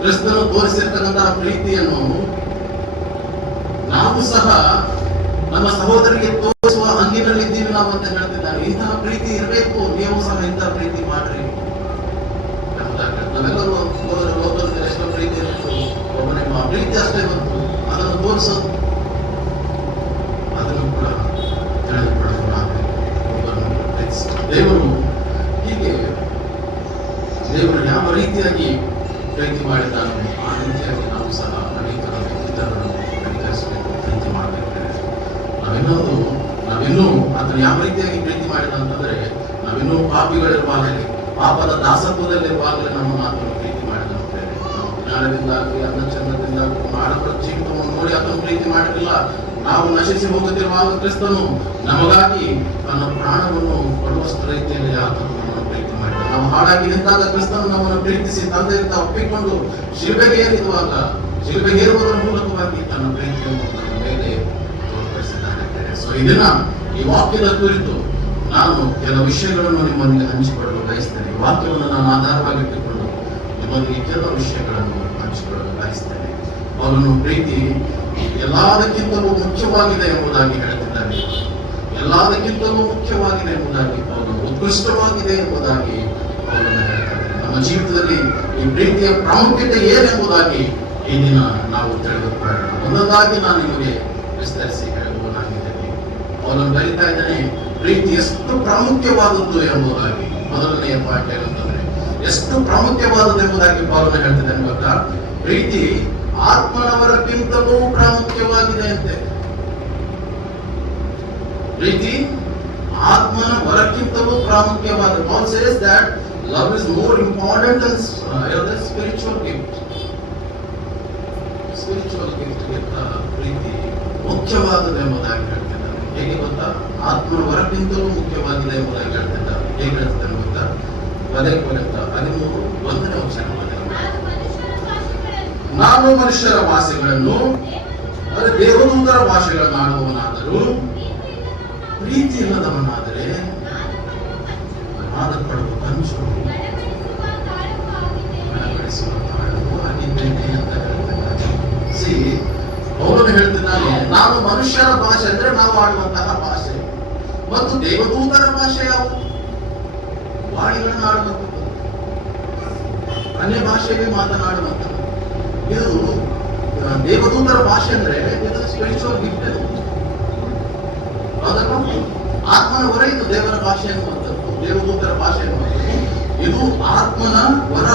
ಕ್ರಿಸ್ತನು ತೋರಿಸಿರ್ತಕ್ಕಂತಹ ಪ್ರೀತಿಯನ್ನು ನಾವು ಸಹ ನಮ್ಮ ಸಹೋದರಿಗೆ ತೋರಿಸುವ ಹಂಗಿನಲ್ಲಿ ಇದ್ದೀವಿ ನಾವು ಅಂತ ಹೇಳ್ತಿದ್ದಾನೆ. ಇಂತಹ ಪ್ರೀತಿ ಇರಬೇಕು, ನೀವು ಸಹ ಇಂತಹ ಪ್ರೀತಿ ಮಾಡ್ರಿ. ನಾವೆಲ್ಲರೂ ಲೋಕದಲ್ಲಿ ಎಷ್ಟೋ ಪ್ರೀತಿ ಇರಬೇಕು, ಒಬ್ಬನಿಗೆ ಪ್ರೀತಿ ಅಷ್ಟೇ ಬಂತು, ಅದನ್ನು ತೋರಿಸೋದು ಅದನ್ನು ಕೂಡ ತಿಳಿದುಕೊಳ್ಳಬೇಕು. ದೇವರು ಹೀಗೆ ದೇವರು ಯಾವ ರೀತಿಯಾಗಿ ಪ್ರೀತಿ ಮಾಡಿದ್ದಾನೋ ಆ ರೀತಿಯಾಗಿ ನಾವು ಸಹ ಅನೇಕರ ಇತರರನ್ನು ಪ್ರೀತಿಸಬೇಕು, ಪ್ರೀತಿ ಮಾಡಬೇಕು. ನಾವಿನ್ನೂ ಅದನ್ನು ಯಾವ ರೀತಿಯಾಗಿ ಪ್ರೀತಿ ಮಾಡಿದ ಅಂತಂದ್ರೆ, ನಾವಿನ್ನೂ ಪಾಪಿಗಳಿರುವಾಗಲೇ, ಪಾಪದ ದಾಸತ್ವದಲ್ಲಿರುವಾಗಲೇ ನಮ್ಮ ಮಾತನ್ನು ಪ್ರೀತಿ ಮಾಡಿದ ಅಂತೇಳಿ ನಾವು ಜ್ಞಾನದಿಂದಾಗಲಿ ಅನ್ನ ಚಂದದಿಂದಾಗಲಿ ಆಡಂಬರ ಜೀವಿತವನ್ನು ನೋಡಿ ಅದನ್ನು ಪ್ರೀತಿ ಮಾಡಿರಲಿಲ್ಲ. ನಾವು ನಶಿಸಿ ಹೋಗುತ್ತಿರುವಾಗ ಕ್ರಿಸ್ತನು ನಮಗಾಗಿ ತನ್ನ ಪ್ರಾಣವನ್ನು ಕೊಡುವಷ್ಟು ರೀತಿಯಲ್ಲಿ ಆತನು ಪ್ರೀತಿ ಮಾಡಿದ. ನಾವು ಹಾಳಾಗಿ ನಿಂತಾಗ ಕ್ರಿಸ್ತನು ನಮ್ಮನ್ನು ಪ್ರೀತಿಸಿ ತಂದೆಯಿಂದ ಒಪ್ಪಿಕೊಂಡು ಶಿಲುಬೆಗೇರುವಾಗ, ಶಿಲುಬೆಗೇರುವುದರ ಮೂಲಕವಾಗಿ ತನ್ನ ಪ್ರೀತಿಯನ್ನು ನಮ್ಮ ಮೇಲೆ ತೋರ್ಪಡಿಸಿದ್ದಾನೆ. ಸೊ ಇದನ್ನ ಈ ವಾಕ್ಯದ ಕುರಿತು ನಾನು ಕೆಲವು ವಿಷಯಗಳನ್ನು ನಿಮ್ಮೊಂದಿಗೆ ಹಂಚಿಕೊಳ್ಳಲು ಬಯಸ್ತೇನೆ. ಈ ವಾಕ್ಯವನ್ನು ನಾನು ಆಧಾರವಾಗಿಟ್ಟುಕೊಂಡು ನಿಮ್ಮೊಂದಿಗೆ ಕೆಲವು ವಿಷಯಗಳನ್ನು ಹಂಚಿಕೊಳ್ಳಲು ಬಯಸ್ತೇನೆ. ಅವರನ್ನು ಪ್ರೀತಿ ಎಲ್ಲದಕ್ಕಿಂತಲೂ ಮುಖ್ಯವಾಗಿದೆ ಎಂಬುದಾಗಿ ಹೇಳ್ತಿದ್ದಾರೆ. ಎಲ್ಲದಕ್ಕಿಂತಲೂ ಮುಖ್ಯವಾಗಿದೆ ಎಂಬುದಾಗಿ ಅವನು ಉತ್ಕೃಷ್ಟವಾಗಿದೆ ಎಂಬುದಾಗಿ ಅವನು ಹೇಳ್ತಾರೆ. ನಮ್ಮ ಜೀವಿತದಲ್ಲಿ ಈ ಪ್ರೀತಿಯ ಪ್ರಾಮುಖ್ಯತೆ ಏನೆಂಬುದಾಗಿ ಈ ದಿನ ನಾವು ತಿಳಿದುಕೊಳ್ಳೋಣ. ಒಂದೊಂದಾಗಿ ನಾನು ನಿಮಗೆ ವಿಸ್ತರಿಸಿ ಹೇಳುವನಾಗಿದ್ದೇನೆ. ಅವನನ್ನು ಬರೀತಾ ಇದ್ದಾನೆ, ಪ್ರೀತಿ ಎಷ್ಟು ಪ್ರಾಮುಖ್ಯವಾದದ್ದು ಎಂಬುದಾಗಿ. ಮೊದಲನೆಯ ಪಾಠ ಏನಂತಂದ್ರೆ ಎಷ್ಟು ಪ್ರಾಮುಖ್ಯವಾದದ್ದು ಎಂಬುದಾಗಿ ಪೌಲನು ಹೇಳ್ತಿದ್ದಾನೆ ಗೊತ್ತಾ? ಪ್ರೀತಿ ಆತ್ಮನವರಕ್ಕಿಂತಲೂ ಪ್ರಾಮುಖ್ಯವಾಗಿದೆ ಅಂತೆ. ಪ್ರೀತಿ ಆತ್ಮನ ವರಕ್ಕಿಂತಲೂ ಪ್ರಾಮುಖ್ಯವಾದ. Paul says that love is more important than spiritual gift. Spiritual gift ಗಿಂತ ಪ್ರೀತಿ ಮುಖ್ಯವಾದದ್ದು ಎಂಬುದಾಗಿ ಹೇಳ್ತಿದ್ದಾರೆ. ಹೇಗೆ ಗೊತ್ತಾ? ಆತ್ಮನ ವರಕ್ಕಿಂತಲೂ ಮುಖ್ಯವಾಗಿದೆ ಎಂಬುದಾಗಿ ಹೇಳ್ತಿದ್ದಾರೆ. ಹೇಗೆ ಹೇಳ್ತಿದ್ದಾರೆ ಗೊತ್ತಾ? ಪದೇ 13 ವರ್ಷ ನಾನು ಮನುಷ್ಯರ ಭಾಷೆಗಳನ್ನು ಅಂದರೆ ದೇವದೂತರ ಭಾಷೆಗಳನ್ನು ಆಡುವವನಾದರೂ ಪ್ರೀತಿ ಇಲ್ಲದವನಾದರೆ ಪಡುವ ಕಂಚು ಮನಗಡಿಸುವ ತಾಳವು ಆಗಿದ್ದೇನೆ ಅಂತ ಹೇಳ್ತಿದ್ದಾರೆ. ಅವನು ಹೇಳ್ತಿದ್ದಾನೆ, ನಾನು ಮನುಷ್ಯರ ಭಾಷೆ ಅಂದ್ರೆ ನಾವು ಆಡುವಂತಹ ಭಾಷೆ ಮತ್ತು ದೇವದೂತರ ಭಾಷೆ ಯಾವುದು? ವಾಣಿಗಳನ್ನು ಆಡುವಂಥದ್ದು, ಅನ್ಯ ಭಾಷೆಯಲ್ಲಿ ಮಾತನಾಡುವಂಥದ್ದು. ಇದು ದೇವದೂತರ ಭಾಷೆ ಅಂದ್ರೆ ಇದು ಸ್ಪಿರಿಚುವಲ್ ಗಿಫ್ಟ್. ಅದನ್ನು ಆತ್ಮನ ವರ, ಇದು ದೇವರ ಭಾಷೆ ಅನ್ನುವಂಥದ್ದು, ದೇವದೂತರ ಭಾಷೆ ಅನ್ನುವಂಥದ್ದು. ಇದು ಆತ್ಮನ ವರ,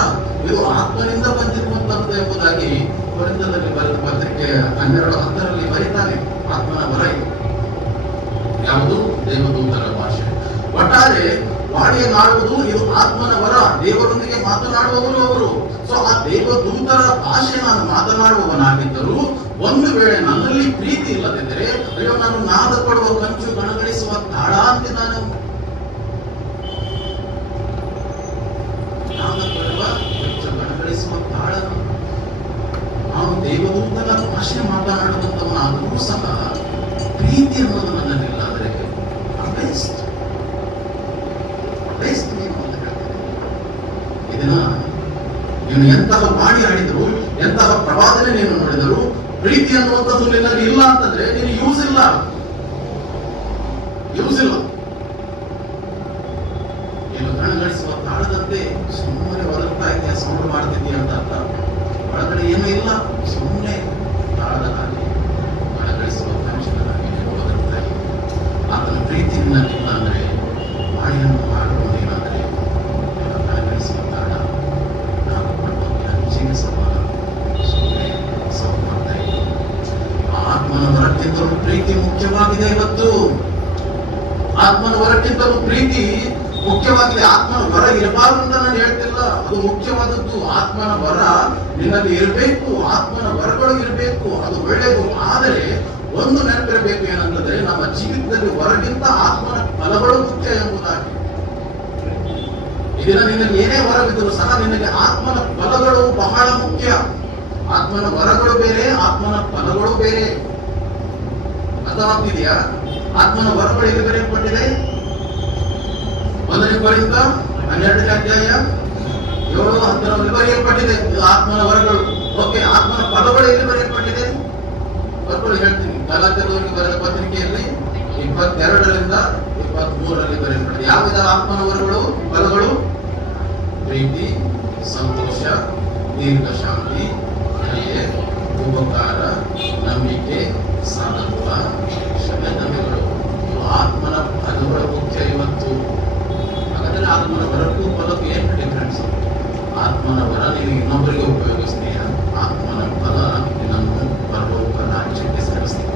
ಇದು ಆತ್ಮನಿಂದ ಬಂದಿರುವಂತದ್ದು ಎಂಬುದಾಗಿ ಕೊರಿಂಥದಲ್ಲಿ ಬರೆದ ಪತ್ರಿಕೆ 12:10 ಬರೀತಾನೆ. ಆತ್ಮನ ವರ ಇದು ಯಾವುದು? ದೇವದೂತರ ಭಾಷೆ. ಒಟ್ಟಾರೆ ವಾಣಿಯನ್ನಾಡುವುದು ಇದು ಆತ್ಮನ ವರ, ದೇವರೊಂದಿಗೆ ಮಾತನಾಡುವವರು ಅವರು. ಸೊ ಆ ದೇವದೂತರ ಭಾಷೆ ನಾನು ಮಾತನಾಡುವವನಾಗಿದ್ದರೂ ಒಂದು ವೇಳೆ ನನ್ನಲ್ಲಿ ಪ್ರೀತಿ ಇಲ್ಲದಿದ್ದರೆ, ಅಯ್ಯೋ ನಾನು ನಾದ ಕೊಡುವ ಕಂಚು ಗಣಗಳಿಸುವ ತಾಳ ಅಂತ ನಾನು ನಾದ ಕೊಡುವ ಕಂಚು ಗಣಗಳಿಸುವ ತಾಳ, ನಾನು ದೇವದೂತನ ಭಾಷೆ ಮಾತನಾಡುವಂತವನಾದರೂ ಸಹ ಪ್ರೀತಿ ಅನ್ನೋದು ನನ್ನಲ್ಲಿಲ್ಲ ಅಂದರೆ ಬೆಸ್ಟ್ ನೀನು ಅಂತ ಹೇಳ್ತೇನೆ. ಇದನ್ನ ನೀನು ಎಂತಹ ವಾಣಿ ಆಡಿದರು, ಎಂತಹ ಪ್ರವಾದನೆ ನೀನು ನೋಡಿದರು, ಪ್ರೀತಿ ಅನ್ನುವಂಥದ್ದು ನಿನ್ನಲ್ಲಿ ಇಲ್ಲ ಅಂತಂದ್ರೆ ನೀನು ಯೂಸ್ ಇಲ್ಲ. ನೀನು ಗಣಗಳಿಸುವ ತಾಳದಂತೆ ಸುಮ್ಮನೆ ಒದಗ್ತಾ ಇದೆಯಾ, ಸೌಂಡ್ ಮಾಡ್ತಿದ್ದೀಯ ಅಂತ ಅರ್ಥ. ಒಳಗಡೆ ಏನೂ ಇಲ್ಲ, ಸುಮ್ಮನೆ ತಾಳದನಾಗಿ ಗಣಗಳಿಸುವ ಅಂಶಗಳಾಗಿ ಒದಗ್ತಾ ಇದೆ. ಆತನ ಪ್ರೀತಿ ನಿನ್ನಲ್ಲಿಲ್ಲ ಅಂದ್ರೆ, ವಾಣಿಯನ್ನು ಮಾಡುವುದೇನಾದರೆ ಗಣಗಳಿಸುವ ತಾಳ ನಾವು ಕೊಡುವ ಅಂಚಿಗೆ ಸಮಾನ, ಸುಮ್ಮನೆ ಸೌಂಡ್ ಮಾಡ್ತಾ ಇದೆ. ಆತ್ಮನ ವರಕ್ಕಿಂತಲೂ ಪ್ರೀತಿ ಮುಖ್ಯವಾಗಿದೆ. ಇವತ್ತು ಆತ್ಮನ ವರಕ್ಕಿಂತಲೂ ಪ್ರೀತಿ ಮುಖ್ಯವಾಗಿದೆ. ಆತ್ಮನ ವರ ಇರಬಾರದು ಅಂತ ನಾನು ಹೇಳ್ತಿಲ್ಲ, ಅದು ಮುಖ್ಯವಾದದ್ದು. ಆತ್ಮನ ವರ ನಿನ್ನಲ್ಲಿ ಇರಬೇಕು, ಆತ್ಮನ ವರಗಳು ಇರಬೇಕು, ಅದು ಒಳ್ಳೆಯದು. ಆದರೆ ಒಂದು ನೆನಪಿರಬೇಕು, ಏನಂತಂದ್ರೆ ನಮ್ಮ ಜೀವಿತದಲ್ಲಿ ವರಗಿಂತ ಆತ್ಮನ ಫಲಗಳು ಮುಖ್ಯ ಎಂಬುದಾಗಿ. ಇದನ್ನ ನಿನಗೆ ಏನೇ ವರವಿದ್ದರೂ ಸಹ ನಿನಗೆ ಆತ್ಮನ ಫಲಗಳು ಬಹಳ ಮುಖ್ಯ. ಆತ್ಮನ ವರಗಳು ಬೇರೆ, ಆತ್ಮನ ಫಲಗಳು ಬೇರೆ. ಅರ್ಥವಾಗ್ತಿದೆಯಾ? ಆತ್ಮನ ವರಗಳು ಎಲ್ಲಿ ಬರೆಯಲ್ಪಟ್ಟಿದೆ? 1 ಕೊರಿಂಥ 12ನೇ ಅಧ್ಯಾಯ 7-10 ಬರೆಯಲ್ಪಟ್ಟಿದೆ. ಇದು ಆತ್ಮನ ವರಗಳು. ಓಕೆ, ಆತ್ಮನ ಫಲಗಳು ಎಲ್ಲಿ ಬರೆಯಲ್ಪಟ್ಟಿದೆ? ಬರ್ಕೊಳ್ಳಿ, ಹೇಳ್ತೀನಿ. ಗಲಾತ್ಯದವರಿಗೆ ಬರೆದ ಪತ್ರಿಕೆಯಲ್ಲಿ 22-23 ಬರೆಯಲ್ಪಟ್ಟಿದೆ. ಯಾವ್ದು ಆತ್ಮನ ವರಗಳು, ಫಲಗಳು? ಪ್ರೀತಿ, ಸಂತೋಷ, ದೀರ್ಘ ಶಾಂತಿ, ದಯೆ, ಉಪಕಾರ, ನಂಬಿಕೆ, ಸಾಧತ್ವ, ಕ್ಷಮೆಗಳು. ಆತ್ಮನ ಫಲಗಳು ಮುಖ್ಯ ಇವತ್ತು. ಹಾಗಾದ್ರೆ ಆತ್ಮನ ವರಕ್ಕೂ ಫಲಕ್ಕೂ ಏನು ಡಿಫರೆನ್ಸ್? ಆತ್ಮನ ವರ ನೀವು ಇನ್ನೊಬ್ಬರಿಗೆ ಉಪಯೋಗಿಸ್ತೀಯ, ಆತ್ಮನ ಫಲ ನಿನ್ನನ್ನು ಪರಲೋಕ ರಾಜ್ಯಕ್ಕೆ ಸೇರಿಸ್ತೀವಿ.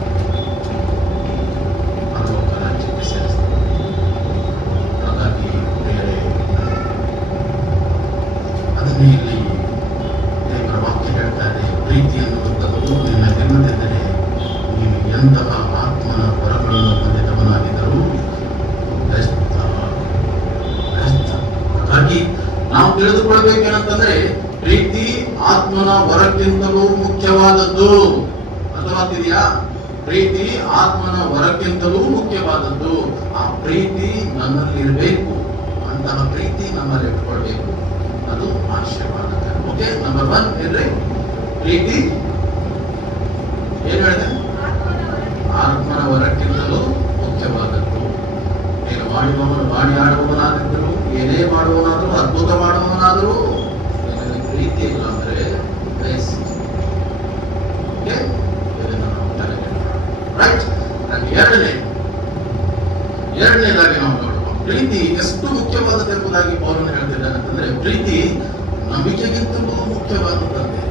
ಪರಲೋಕ ರಾಜ್ಯಕ್ಕೆ ಸೇರಿಸ್ತೀವಿ. ಹಾಗಾಗಿ ಬೇರೆ ಅದನ್ನೇ ಇಲ್ಲಿ ದೇವರ ವಾಕ್ಯ ಹೇಳ್ತಾರೆ. ಪ್ರೀತಿ ಅನ್ನುವಂಥದ್ದು ನಿನ್ನಲ್ಲಿಲ್ಲದಿದ್ದರೆ ನೀನು ಎಂತಹ ಆತ್ಮನ ವರಗಳನ್ನು ಹೊಂದಿದವನಾಗಿದ್ದರೂ ಹಾಗಾಗಿ ನಾವು ತಿಳಿದುಕೊಳ್ಬೇಕೇನಂತಂದ್ರೆ ಪ್ರೀತಿ ಆತ್ಮನ ವರಕ್ಕಿಂತಲೂ ಮುಖ್ಯವಾದದ್ದು. ಅರ್ಥವಾಗ್ತಿದೆಯಾ? ಪ್ರೀತಿ ಆತ್ಮನ ವರಕ್ಕಿಂತಲೂ ಮುಖ್ಯವಾದದ್ದು. ಆ ಪ್ರೀತಿ ನನ್ನಲ್ಲಿರಬೇಕು, ಅಂತಹ ಪ್ರೀತಿ ನಮ್ಮಲ್ಲಿ ಇಟ್ಕೊಳ್ಬೇಕು. ಅದು ಆಶೀರ್ವಾದ. ಓಕೆ, ನಂಬರ್ 1 ಏನ್ರಿ? ಪ್ರೀತಿ ಏನ್ ಹೇಳಿದೆ? ಆತ್ಮನ ವರಕ್ಕಿಂತಲೂ ಮುಖ್ಯವಾದದ್ದು. ನೀನು ವಾಣಿ ಆಡುವವನಾಗಿದ್ದರು, ಏನೇ ಮಾಡುವವನಾದರೂ, ಅದ್ಭುತ ಮಾಡುವವನಾದರೂ ನಿನ್ನಲ್ಲಿ ಪ್ರೀತಿ ಇಲ್ಲ ಅಂದ್ರೆ ರೈಟ್. ಎರಡನೇದಾಗಿ ನಾವು ನೋಡುವ ಪ್ರೀತಿ ಎಷ್ಟು ಮುಖ್ಯವಾದದ್ದು ಎಂಬುದಾಗಿ ಪೌಲನು ಹೇಳ್ತಿದ್ದಾನೆ ಅಂತಂದ್ರೆ, ಪ್ರೀತಿ ನಂಬಿಕೆಗಿಂತಲೂ ಮುಖ್ಯವಾದದ್ದಂತೆ.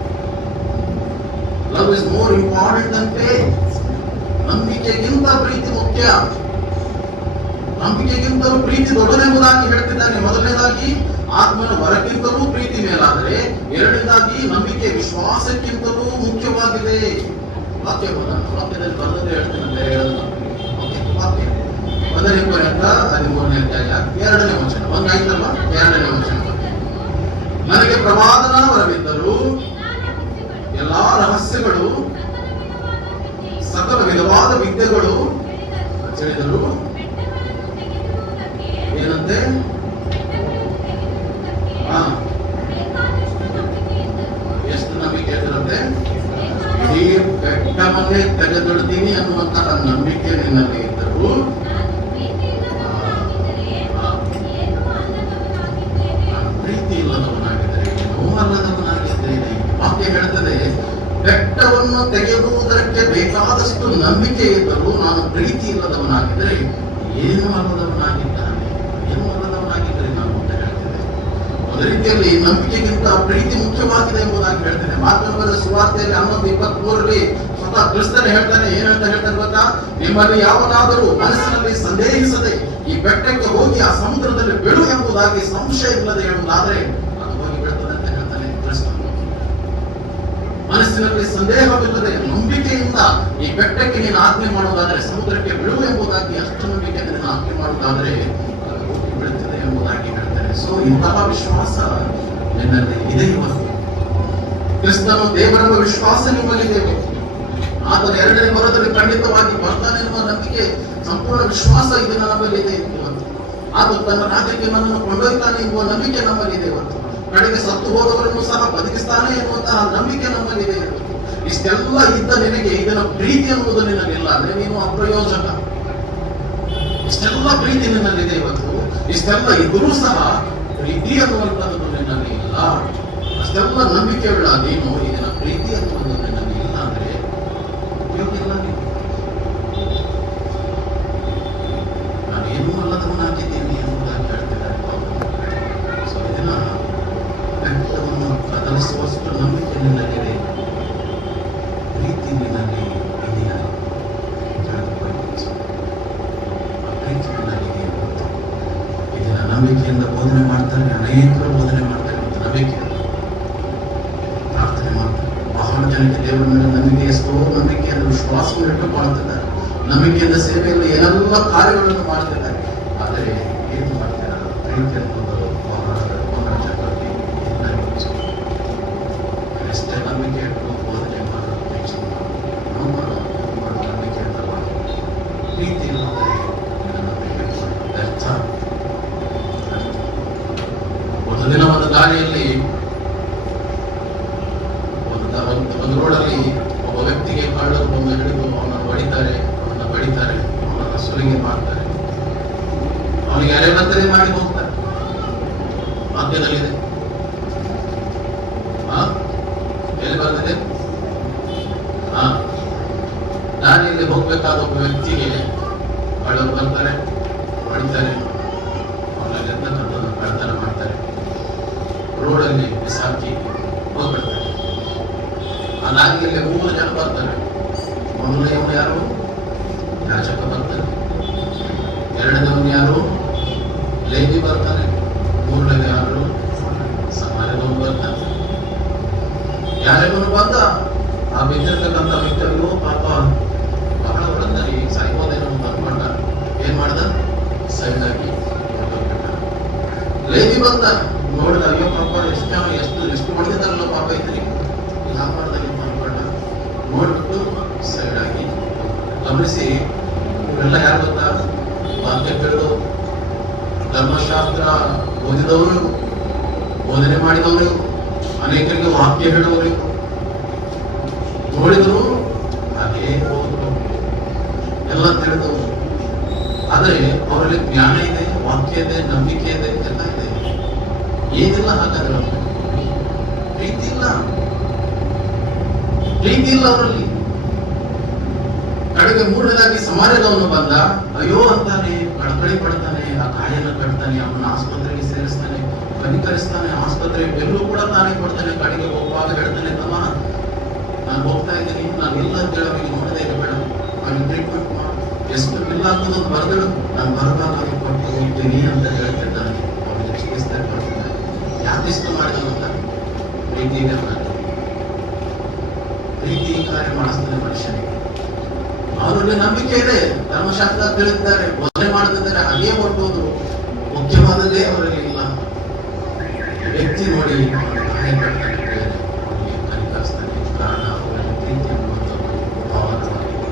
ಲವ್ ಇಸ್ ಮೋರ್ ಇಂಪಾರ್ಟೆಂಟ್ ಅಂತೆ. ನಂಬಿಕೆಗಿಂತ ಪ್ರೀತಿ ಮುಖ್ಯ. ನಂಬಿಕೆಗಿಂತಲೂ ಪ್ರೀತಿ ದೊಡ್ಡದೆಂಬುದಾಗಿ ಹೇಳ್ತಿದ್ದಾನೆ. ಮೊದಲನೇದಾಗಿ ಆತ್ಮನ ವರಕ್ಕಿಂತಲೂ ಪ್ರೀತಿ ಮೇಲಾದರೆ, ಎರಡನೇದಾಗಿ ನಂಬಿಕೆ ವಿಶ್ವಾಸಕ್ಕಿಂತಲೂ ಮುಖ್ಯವಾಗಿದೆ. ವಾಕ್ಯದಲ್ಲಿ ಬರೆದು ಹೇಳ್ತೇನೆ, ಬೇರೆ ಹೇಳೋದು. ವಾಕ್ಯ 1 ಕೊರಿಂಥ 13ನೇ ಅಧ್ಯಾಯ 2ನೇ ವಚನ. ಒಂದಾಯ್ತಲ್ವಾ? 2ನೇ ವಚನ. ನನಗೆ ಪ್ರವಾದನಾ ವರವಿದ್ದರೂ, ಎಲ್ಲಾ ರಹಸ್ಯಗಳು, ಸಕಲ ವಿಧವಾದ ವಿದ್ಯೆಗಳು ತಿಳಿದರು. ಏನಂತೆ? ಎಷ್ಟು ನಂಬಿಕೆ ಇರುತ್ತೆ? ಇಡೀ ಬೆಟ್ಟವನ್ನೇ ತೆಗೆದಿಡ್ತೀನಿ ಅನ್ನುವಂತಹ ನಂಬಿಕೆ ನಿನ್ನಲ್ಲಿ ಇದ್ದರೂ ಬೆಟ್ಟವನ್ನು ತೆಗೆಯುವುದಕ್ಕೆ ಬೇಕಾದಷ್ಟು ನಂಬಿಕೆ ಇದ್ದರೂ ನಾನು ಪ್ರೀತಿ ಇಲ್ಲದವನಾಗಿದ್ದರೆ ಏನು ಅಲ್ಲದವನಾಗಿದ್ದಾನೆ, ಏನು ಅಲ್ಲದವನಾಗಿದ್ದರೆ ನಾನು ಅಂತ ಹೇಳ್ತೇನೆ. ಒಂದು ರೀತಿಯಲ್ಲಿ ನಂಬಿಕೆಗಿಂತ ಪ್ರೀತಿ ಮುಖ್ಯವಾಗಿದೆ ಎಂಬುದಾಗಿ ಹೇಳ್ತೇನೆ. ಮಾರ್ಕನ ಸುವಾರ್ತೆಯಲ್ಲಿ 11:23 ಸ್ವತಃ ಕ್ರಿಸ್ತನೇ ಹೇಳ್ತಾನೆ. ಏನಂತ ಹೇಳ್ತಾನೆ ಗೊತ್ತಾ? ನಿಮ್ಮಲ್ಲಿ ಯಾವನಾದರೂ ಮನಸ್ಸಿನಲ್ಲಿ ಸಂದೇಹಿಸದೆ ಈ ಬೆಟ್ಟಕ್ಕೆ ಹೋಗಿ ಆ ಸಮುದ್ರದಲ್ಲಿ ಬಿಡು ಎಂಬುದಾಗಿ ಸಂಶಯ ಇಲ್ಲದೆ ಹೇಳುವುದಾದ್ರೆ ಅದು ಹೋಗಿ ಬಿಡುತ್ತದೆ ಅಂತ ಹೇಳ್ತಾನೆ ಕ್ರಿಸ್ತನು. ಮನಸ್ಸಿನಲ್ಲಿ ಸಂದೇಹವಿಲ್ಲದೆ ನಂಬಿಕೆಯಿಂದ ಈ ಬೆಟ್ಟಕ್ಕೆ ನೀನು ಆಜ್ಞೆ ಮಾಡುವುದಾದರೆ, ಸಮುದ್ರಕ್ಕೆ ಬಿಡು ಎಂಬುದಾಗಿ ಅಷ್ಟು ನಂಬಿಕೆಯಿಂದ ನೀನು ಆಜ್ಞೆ ಮಾಡುವುದಾದರೆ ಅದು ಹೋಗಿ ಬಿಡುತ್ತದೆ ಎಂಬುದಾಗಿ ಹೇಳ್ತಾನೆ. ಸೊ ಇಂತಹ ವಿಶ್ವಾಸ ನಿನ್ನಲ್ಲಿ ಇದೆ ಇವತ್ತು. ಕ್ರಿಸ್ತನು ದೇವರ ವಿಶ್ವಾಸ ನಿಮ್ಮಲ್ಲಿದೆ. ಆತನ ಎರಡನೇ ಬರೋದಲ್ಲಿ ಖಂಡಿತವಾಗಿ ಬರ್ತಾನೆ ಎನ್ನುವ ನಂಬಿಕೆ, ಸಂಪೂರ್ಣ ವಿಶ್ವಾಸ ಇದು ನಮ್ಮಲ್ಲಿದೆ ಇವತ್ತು. ಆತ ತನ್ನ ರಾಜ್ಯಕ್ಕೆ ನನ್ನನ್ನು ಕೊಂಡೊಯ್ತಾನೆ ಎನ್ನುವ ನಂಬಿಕೆ ನಮ್ಮಲ್ಲಿದೆ ಇವತ್ತು. ಕಡೆಗೆ ಸತ್ತು ಹೋದವರನ್ನು ಸಹ ಬದುಕಿಸ್ತಾನೆ ಎನ್ನುವಂತಹ ನಂಬಿಕೆ ನಮ್ಮಲ್ಲಿದೆ ಇವತ್ತು. ಇಷ್ಟೆಲ್ಲ ಇದ್ದ ನಿನಗೆ ಇದರ ಪ್ರೀತಿ ಅನ್ನುವುದು ನಿನ್ನಲ್ಲಿಲ್ಲ ಅಂದ್ರೆ ನೀನು ಅಪ್ರಯೋಜಕ. ಇಷ್ಟೆಲ್ಲ ಪ್ರೀತಿ ನಿನ್ನಲ್ಲಿದೆ ಇವತ್ತು. ಇಷ್ಟೆಲ್ಲ ಇದ್ರೂ ಸಹ ಪ್ರೀತಿ ಅನ್ನುವಂಥದ್ದು ನಿನ್ನಲ್ಲಿ ಇಲ್ಲ. ಅಷ್ಟೆಲ್ಲ ನಂಬಿಕೆಯುಳ್ಳ ನೀನು ಇದರ ಪ್ರೀತಿ ಅನ್ನುವುದು ನಿನ್ನಲ್ಲಿ ಇಲ್ಲ ಅಂದ್ರೆ ಉಪಯೋಗ ಇಲ್ಲ. ನಾನೇನು ಅಲ್ಲದವನಾಗಿದ್ದೀನಿ ಎಂಬುದಾಗಿ ಹೇಳ್ತಿದ್ದಾರೆ. ಸೊ ಇದನ್ನ ಬೆಟ್ಟವನ್ನು ಕದಲಿಸುವಷ್ಟು ನಂಬಿಕೆ ನಿನ್ನಲ್ಲಿದೆ, ಪ್ರೀತಿ ನಿನ್ನಲ್ಲಿ ಇದೆಯಾ? ಪ್ರೀತಿ ನಿನ್ನಲ್ಲಿದೆ. ಇದನ್ನ ನಂಬಿಕೆಯಿಂದ ಬೋಧನೆ ಮಾಡ್ತಾರೆ, ಅನೇಕರು ಬೋಧನೆ ಮಾಡ್ತಾರೆ. ಮತ್ತು ನಂಬಿಕೆ ಪ್ರಾರ್ಥನೆ ಮಾಡ್ತಾರೆ. ಬಹಳ ಜನಕ್ಕೆ ದೇವರ ಮೇಲೆ ನಂಬಿಕೆ, ಎಷ್ಟೋ ನಂಬಿಕೆಯನ್ನು ವಿಶ್ವಾಸವನ್ನು ಇಟ್ಟುಕೊಳ್ಳುತ್ತಿದ್ದಾರೆ. ನಂಬಿಕೆಯಿಂದ ಸೇವೆಯಲ್ಲಿ ಏನೆಲ್ಲ ಕಾರ್ಯಗಳನ್ನು ಮಾಡ್ತಿದ್ದಾರೆ. ಆದರೆ ಏನು ಮಾಡ್ತಾರೆ? ಪ್ರೀತಿ ಅನ್ನೋದು ಬಹಳ ಜನರಿಗೆ ಎಷ್ಟೇ ನಂಬಿಕೆ ಇಟ್ಟು ಬೋಧನೆ ಮಾಡೋದು ನಂಬಿಕೆ ಇರ್ತಲ್ಲ. ಪ್ರೀತಿ ಇಲ್ಲದೆ ವ್ಯರ್ಥ. ಒಂದು ದಿನ ಒಂದು ದಾರಿಯಲ್ಲಿ ಒಂದು ರೋಡಲ್ಲಿ ಒಬ್ಬ ವ್ಯಕ್ತಿಗೆ ಕಳ್ಳರು ಬಂದು ಹಿಡಿದು ಅವನನ್ನು ಬಡಿತಾರೆ, ಅವನನ್ನು ಸುಲಿಗೆ ಮಾಡ್ತಾರೆ. ಅವನಿಗೆ ಅರೆಬತ್ತರೆ ಮಾಡಿ ಹೋಗ್ತಾರೆ. ವಾಕ್ಯದಲ್ಲಿದೆ. ಎಲ್ಲಿ ಬರ್ತದೆ? ದಾರಿಯಲ್ಲಿ ಹೋಗ್ಬೇಕಾದ ಒಬ್ಬ ವ್ಯಕ್ತಿಗೆ ಕಳ್ಳರು ಬರ್ತಾರೆ, ಬಡಿತಾರೆ, ಅವನಲ್ಲಿ ಎಂತಕ್ಕಂಥದ್ದು ಕಳ್ಳತನ ಮಾಡ್ತಾರೆ, ರೋಡಲ್ಲಿ ಬಿಸಾಕಿ ಹೋಗ್ಬಿಡ್ತಾರೆ. ಆ ದಾರಿಯಲ್ಲಿ 3 ಜನ ಬರ್ತಾರೆ. ಮೊದಲನೆಯವನು ಯಾರು? ಯಾಜಕ ಬರ್ತಾನೆ. ಎರಡನೇವನು ಯಾರು? ಲೇವಿ ಬರ್ತಾನೆ. ಮೂರನೇ ಯಾರು? ಸಮಾರ್ಯದವನು ಬರ್ತಾನೆ. ಯಾಜಕನು ಬಂದ ಆ ಬಿದ್ದಿರ್ತಕ್ಕಂಥ ವ್ಯಕ್ತಿಗಳು ಪಾಪ ಬಹಳ ಹೊಡೆದಾರಿ, ಸಾಯ್ಬೋದೇನೋ ಅಂತ ಅನ್ಕೊಂಡ. ಏನ್ ಮಾಡ್ದ? ಸೈಡ್ ಆಗಿ ಲೇವಿ ಬಂದ, ನೋಡಿದ, ಅಯ್ಯೋ ಪಾಪ ಎಷ್ಟು ಹೊಡೆದಿದ್ದಾರಲ್ಲ ಪಾಪ ಇದ್ರಿ, ವ್ಯಾಪಾರದಲ್ಲಿ ಅನ್ಕೊಂಡ. ನೋಡ್ಬಿಟ್ಟು ಸೈಡ್ ಆಗಿ ಗಮನಿಸಿ. ಇವರೆಲ್ಲ ಯಾರು ಗೊತ್ತಾ? ವಾಕ್ಯ ಕೇಳು, ಧರ್ಮಶಾಸ್ತ್ರ ಓದಿದವರು, ಬೋಧನೆ ಮಾಡಿದವರು, ಅನೇಕರಿಗೆ ವಾಕ್ಯ ಹೇಳುವವರು. ನೋಡಿದ್ರು ಹಾಗೇ ಹೋದ್ರು, ಎಲ್ಲ ತಿಳಿದವರು. ಆದರೆ ಅವರಲ್ಲಿ ಜ್ಞಾನ ಇದೆ, ವಾಕ್ಯ ಇದೆ, ನಂಬಿಕೆ ಇದೆ, ಎಲ್ಲ ಇದೆ. ಏನಿಲ್ಲ ಹಾಗಾದ್ರೆ? ಪ್ರೀತಿ ಇಲ್ಲ ಅವರಲ್ಲಿ. ಕಡೆಗೆ ಮೂರನೇದಾಗಿ ಸಮಾರ್ಯದವನು ಬಂದ. ಅಯ್ಯೋ ಅಂತಾನೆ, ಕಳಕಳಿ ಪಡ್ತಾನೆ, ಆ ಗಾಯನ ಕಟ್ತಾನೆ, ಅವನ ಆಸ್ಪತ್ರೆಗೆ ಸೇರಿಸ್ತಾನೆ, ಕನಿಕರಿಸ್ತಾನೆ, ಆಸ್ಪತ್ರೆ ಬೆಲ್ಲು ಕೂಡ ತಾನೇ ಕೊಡ್ತಾನೆ. ಕಡೆಗೆ ಹೋಗುವಾಗ ಹೇಳ್ತಾನೆ, ತಮ್ಮ ನಾನು ಹೋಗ್ತಾ ಇದ್ದೀನಿ, ನಾನು ಇಲ್ಲ ಅಂತ ಹೇಳೋರಿಗೆ ನೋಡದೆ ಇರಬೇಡ, ಅವನಿಗೆ ಟ್ರೀಟ್ಮೆಂಟ್ ಮಾಡು, ಎಷ್ಟು ಬಿಲ್ ಆಗ್ತದನ್ನು ಬರೆದಿಡು, ನಾನು ಬರದಾಗ ಅದು ಕೊಟ್ಟು ಹೋಗ್ತೀನಿ ಅಂತ ಹೇಳ್ತಿದ್ದಾನೆ. ಅವನಿಗೆ ಚಿಕಿತ್ಸೆ ಕೊಡ್ತಾನೆ. ಯಾಕೆ ಇಷ್ಟು ಮಾಡಿದ ಅಂತ? ಪ್ರೀತಿ ಇದೆ. ಪ್ರೀತಿ ಕಾರ್ಯ ಮಾಡಿಸ್ತಾನೆ ಮನುಷ್ಯನಿಗೆ. ಅವರಲ್ಲಿ ನಂಬಿಕೆ ಇದೆ, ಧರ್ಮಶಾಸ್ತ್ರ ತಿಳಿದಿದ್ದಾರೆ, ಬೋಧನೆ ಮಾಡುತ್ತಿದ್ದಾರೆ, ಹಾಗೇ ಹೊರಟೋದ್ರು. ಮುಖ್ಯವಾದದ್ದೇ ಅವರಲ್ಲಿ ಇಲ್ಲ. ವ್ಯಕ್ತಿ ನೋಡಿ ಗಾಯ ಕಟ್ತಾನೆ, ಅವನಿಗೆ ಕನಿಕರಿಸ್ತಾನೆ. ಕಾರಣ ಅವರಲ್ಲಿ ಪ್ರೀತಿ ಅನ್ನುವಂಥದ್ದು ಭಾವನವಾಗಿದೆ.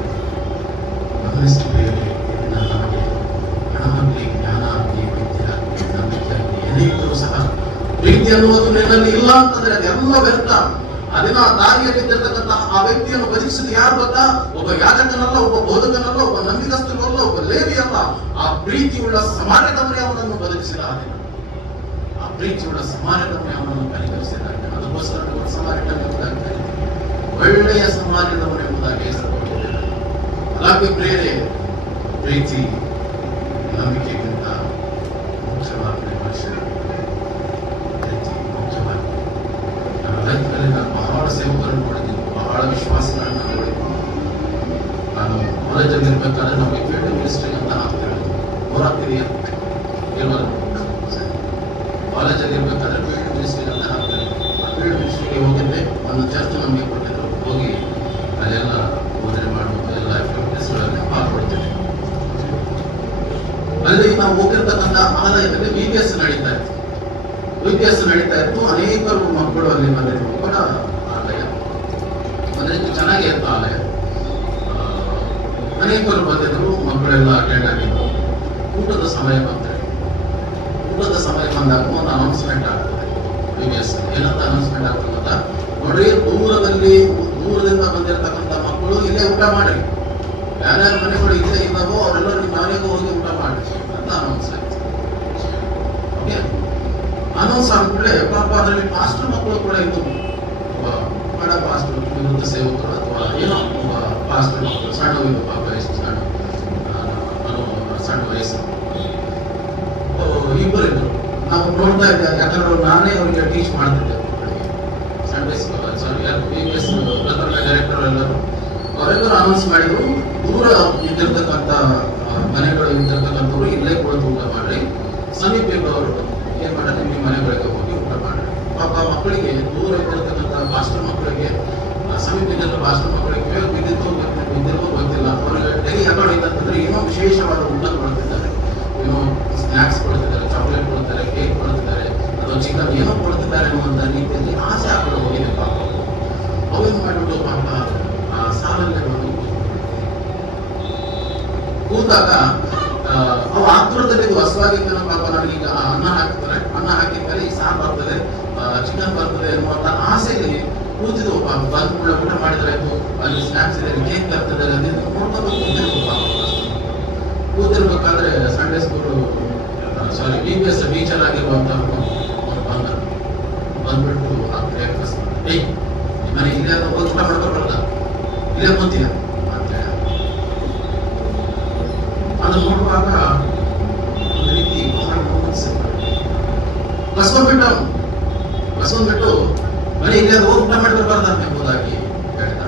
ಗಮನಿಸಬೇಡಿ, ಇದನ್ನ ನಮಗೆ ಹಣವಾಗಲಿ, ಜ್ಞಾನ ಆಗಲಿ, ವಿದ್ಯೆ ಆಗಲಿ, ನಂಬಿಕೆ ಆಗಲಿ ಏನೇ ಇದ್ದರೂ ಸಹ ಪ್ರೀತಿ ಅನ್ನುವುದು ನಿನ್ನಲ್ಲಿ ಇಲ್ಲ ಅಂತಂದ್ರೆ ಅದೆಲ್ಲ ವ್ಯರ್ಥ. ಅದನ್ನ ದಾರಿಯಲ್ಲಿದ್ದಿರ್ತಕ್ಕಂತಹ ಆ ವ್ಯಕ್ತಿಯನ್ನು ಬದುಕಿಸಿದ ಯಾರು ಗೊತ್ತಾ? ಒಬ್ಬ ಯಾಜಕನಲ್ಲ, ಒಬ್ಬ ಬೋಧಕನಲ್ಲ, ಒಬ್ಬ ನಂಬಿಕಸ್ಥನಲ್ಲ, ಒಬ್ಬ ಲೇವಿ ಅಲ್ಲ. ಆ ಪ್ರೀತಿಯುಳ್ಳ ಸಮಾರ್ಯದವನೇ ಅವನನ್ನು ಬದುಕಿಸಿದ. ಆ ಪ್ರೀತಿಯುಳ್ಳ ಸಮಾರ್ಯದವನೇ ಅವನನ್ನು ಕನಿಕರಿಸಿದ. ಅದಕ್ಕೋಸ್ಕರ ಸಮಾರ್ಯ ಒಳ್ಳೆಯ ಸಮಾಜದವರು ಎಂಬುದಾಗಿ ಹೆಸರುಕೊಂಡಿದ್ದೇನೆ. ಹಾಗೆ ಪ್ರೇರೆ ಪ್ರೀತಿ ನಂಬಿಕೆಗಿಂತ ಮುಖ್ಯವಾಗಿದೆ. ಮನುಷ್ಯರ ಪ್ರೀತಿ ಮುಖ್ಯವಾಗಿದೆ. ನನ್ನ ಲೈಫ್ನಲ್ಲಿ ನಾನು ಬಹಳ ಸೇವಕರನ್ನು ನೋಡಿದ್ದೀನಿ, ಬಹಳ ವಿಶ್ವಾಸಗಳನ್ನ ನೋಡಿದ್ದೀನಿ. ನಾನು ಕಾಲೇಜಲ್ಲಿ ಇರ್ಬೇಕಾದ್ರೆ ನಮಗೆ ಫೀಲ್ಡ್ ಮಿನಿಸ್ಟ್ರಿ ಅಂತ ಹಾಕ್ತಿರೋದು ಹೋರಾಗ್ತಿದೆಯ ಎಲ್ಲರೂ ಕಾಲೇಜಲ್ಲಿ ಇರ್ಬೇಕಾದ್ರೆ ಫೀಲ್ಡ್ ಮಿನಿಸ್ಟ್ರಿ ಅಂತ ಹಾಕ್ತಾರೆ. ಫೀಲ್ಡ್ ಮಿನಿಸ್ಟ್ರಿಗೆ ಹೋಗಿದ್ದೆ, ಒಂದು ಚರ್ಚ್ ನಮಗೆ ಕೊಟ್ಟಿದ್ರು, ಹೋಗಿ ಅಲ್ಲೆಲ್ಲ ಬೋಧನೆ ಮಾಡುವುದು ಎಲ್ಲ ಆಕ್ಟಿವಿಟೀಸ್ಗಳಲ್ಲಿ ಪಾಲ್ಗೊಳ್ತೇವೆ. ಅಲ್ಲಿ ನಾವು ಹೋಗಿರ್ತಕ್ಕಂಥ ಆಲಯದಲ್ಲಿ VBS ನಡೀತಾ ಇತ್ತು. VBS ನಡೀತಾ ಇತ್ತು. ಅನೇಕರು ಮಕ್ಕಳು ಅಲ್ಲಿ ಬಂದಿದ್ರು. ಕೂಡ ಆಲಯ ಅಂದ್ರೆ ಚೆನ್ನಾಗಿ ಇತ್ತು ಆಲಯ. ಅನೇಕರು ಬಂದಿದ್ರು, ಮಕ್ಕಳೆಲ್ಲ ಅಟೆಂಡ್ ಆಗಿದ್ರು. ಊಟದ ಸಮಯ ಬಂದ್ರೆ ಊಟದ ಸಮಯ ಬಂದಾಗ ಒಂದು ಅನೌನ್ಸ್ಮೆಂಟ್ ಆಗ್ತದೆ. VBS ಏನಂತ ಅನೌನ್ಸ್ಮೆಂಟ್ ಆಗ್ತದೆ ಅಂತ ನೋಡ್ರಿ, ದೂರದಿಂದ ಬಂದಿರತಕ್ಕಂಥ ಮಕ್ಕಳು ಇಲ್ಲೇ ಊಟ ಮಾಡಿ, ಯಾರ್ಯಾರ ಮನೆಗಳು ಇಲ್ಲೇ ಇದ್ದಾವೋ ಅವರೆಲ್ಲರೂ ನಿಮ್ಮ ಮನೆಗೆ ಹೋಗಿ ಊಟ ಮಾಡಿ ಅಂತ ಅನೌನ್ಸ್ ಆಯ್ತು. ಓಕೆ, ಅನೌನ್ಸ್ ಆದ್ಮೇಲೆ ಪಾಪ ಅದರಲ್ಲಿ ಪಾಸ್ಟರ್ ಮಕ್ಕಳು ಕೂಡ ಇದ್ದವು. ಬಡ ಪಾಸ್ಟರ್, ನಿವೃತ್ತ ಸೇವಕರು ಅಥವಾ ಏನೋ ಒಬ್ಬ ಪಾಸ್ಟರ್ ಮಕ್ಕಳು ಸಣ್ಣವಿದ್ದು, ಪಾಪ ಎಷ್ಟು ಸಣ್ಣ ವಯಸ್ಸು ಇಬ್ಬರು ಇದ್ರು. ನಾವು ನೋಡ್ತಾ ಇದ್ದೆ, ಯಾಕಂದ್ರೆ ನಾನೇ ಅವರಿಗೆ ಟೀಚ್ ಮಾಡ್ತಿದ್ದೆ ಮಕ್ಕಳಿಗೆ. ಸಂಡೇ VBS ಡೈರೆಕ್ಟರ್ ಎಲ್ಲರೂ ಅವರೆಲ್ಲರೂ ಅನೌನ್ಸ್ ಮಾಡಿದ್ರು, ದೂರ ಇದ್ದಿರ್ತಕ್ಕಂಥ ಮನೆಗಳು ಇದ್ದಿರ್ತಕ್ಕಂಥವ್ರು ಇಲ್ಲೇ ಕುಳಿತು ಊಟ ಮಾಡ್ರಿ, ಸಮೀಪ ಇದ್ದವರು ಏನ್ ಮಾಡಿ ನಿಮ್ಮ ಮನೆಗಳಿಗೆ ಹೋಗಿ ಊಟ ಮಾಡ್ರಿ. ಪಾಪ ಮಕ್ಕಳಿಗೆ ದೂರ ಇದ್ದಿರ್ತಕ್ಕಂಥ ಮಾಸ್ಟರ್ ಮಕ್ಕಳಿಗೆ, ಸಮೀಪ ಇದ್ದ ಮಾಸ್ಟರ್ ಮಕ್ಕಳಿಗೆ ಬಿದ್ದಿದ್ದು ಗೊತ್ತಿಲ್ಲ. ಅವ್ರಿಗೆ ಡೈಲಿ ಯಾಕಡೆ ಅಂತಂದ್ರೆ ಏನೋ ವಿಶೇಷವಾದ ಊಟ ಕೊಡ್ತಿದ್ದಾರೆ, ಏನೋ ಸ್ನಾಕ್ಸ್ ಕೊಡ್ತಿದ್ದಾರೆ, ಚಾಕ್ಲೇಟ್ ಕೊಡ್ತಾರೆ, ಕೇಕ್ ಕೊಡ್ತಿದ್ದಾರೆ, ಅಥವಾ ಚಿಕನ್ ಏನೋ ಕೊಡ್ತಿದ್ದಾರೆ ಅನ್ನುವಂಥ ರೀತಿಯಲ್ಲಿ ಆಸೆ ಹಾಕೊಂಡು ಹೋಗಿದೆ. ಪಾಪ ಅವೇನು ಮಾಡಿಬಿಟ್ಟು ಪಾಪ ಸಾಲಲ್ಲೇ ಬಂದು ಕೂತಾಗ ಅವು ಆತುರದಲ್ಲಿ ಹೊಸವಾಗಿದ್ದಲ್ಲ, ಪಾಪ ನನಗೀಗ ಅನ್ನ ಹಾಕ್ತಾರೆ, ಅನ್ನ ಹಾಕಿದ್ಮೇಲೆ ಈಗ ಸಾರು ಬರ್ತದೆ, ಚಿಕನ್ ಬರ್ತದೆ ಅನ್ನುವಂಥ ಆಸೆಯಲ್ಲಿ ಕೂತಿದ್ವು. ಪಾಪ ಬಂದ ಕೂಡ ಊಟ ಮಾಡಿದ್ರೆ ಅಲ್ಲಿ ಸ್ನಾಕ್ಸ್ ಇದೆ, ಕೇಕ್ ತರ್ತಿದ್ದಾರೆ, ಅದನ್ನು ನೋಡ್ಕೊಂಡು ಕೂತಿರ್ಬೇಕು. ಪಾಪ ಕೂತಿರ್ಬೇಕಾದ್ರೆ ಸಂಡೇ ಸ್ಕೂಲ್ VBS ಟೀಚರ್ ಆಗಿರುವಂತವ್ರು ಬಂದ್ಬಿಟ್ಟು ಆ ಬ್ರೇಕ್ಫಾಸ್ಟ್ ಮನೆ ಇಲ್ಲೇ ಊಟ ಮಾಡ್ಕೊಳ್ಬಾರ್ದ, ಇಲ್ಲೇ ಕೂತೀಯ ಅಂತ ಅದನ್ನು ನೋಡುವಾಗ ಒಂದು ರೀತಿ ಕಸ್ಕೊಂಡ್ಬಿಟ್ಟು ಮನೆ ಇಲ್ಲೇ ಊಟ ಮಾಡಿ ಬರ್ಬಾರ್ದ ಎಂಬುದಾಗಿ ಹೇಳಿದ.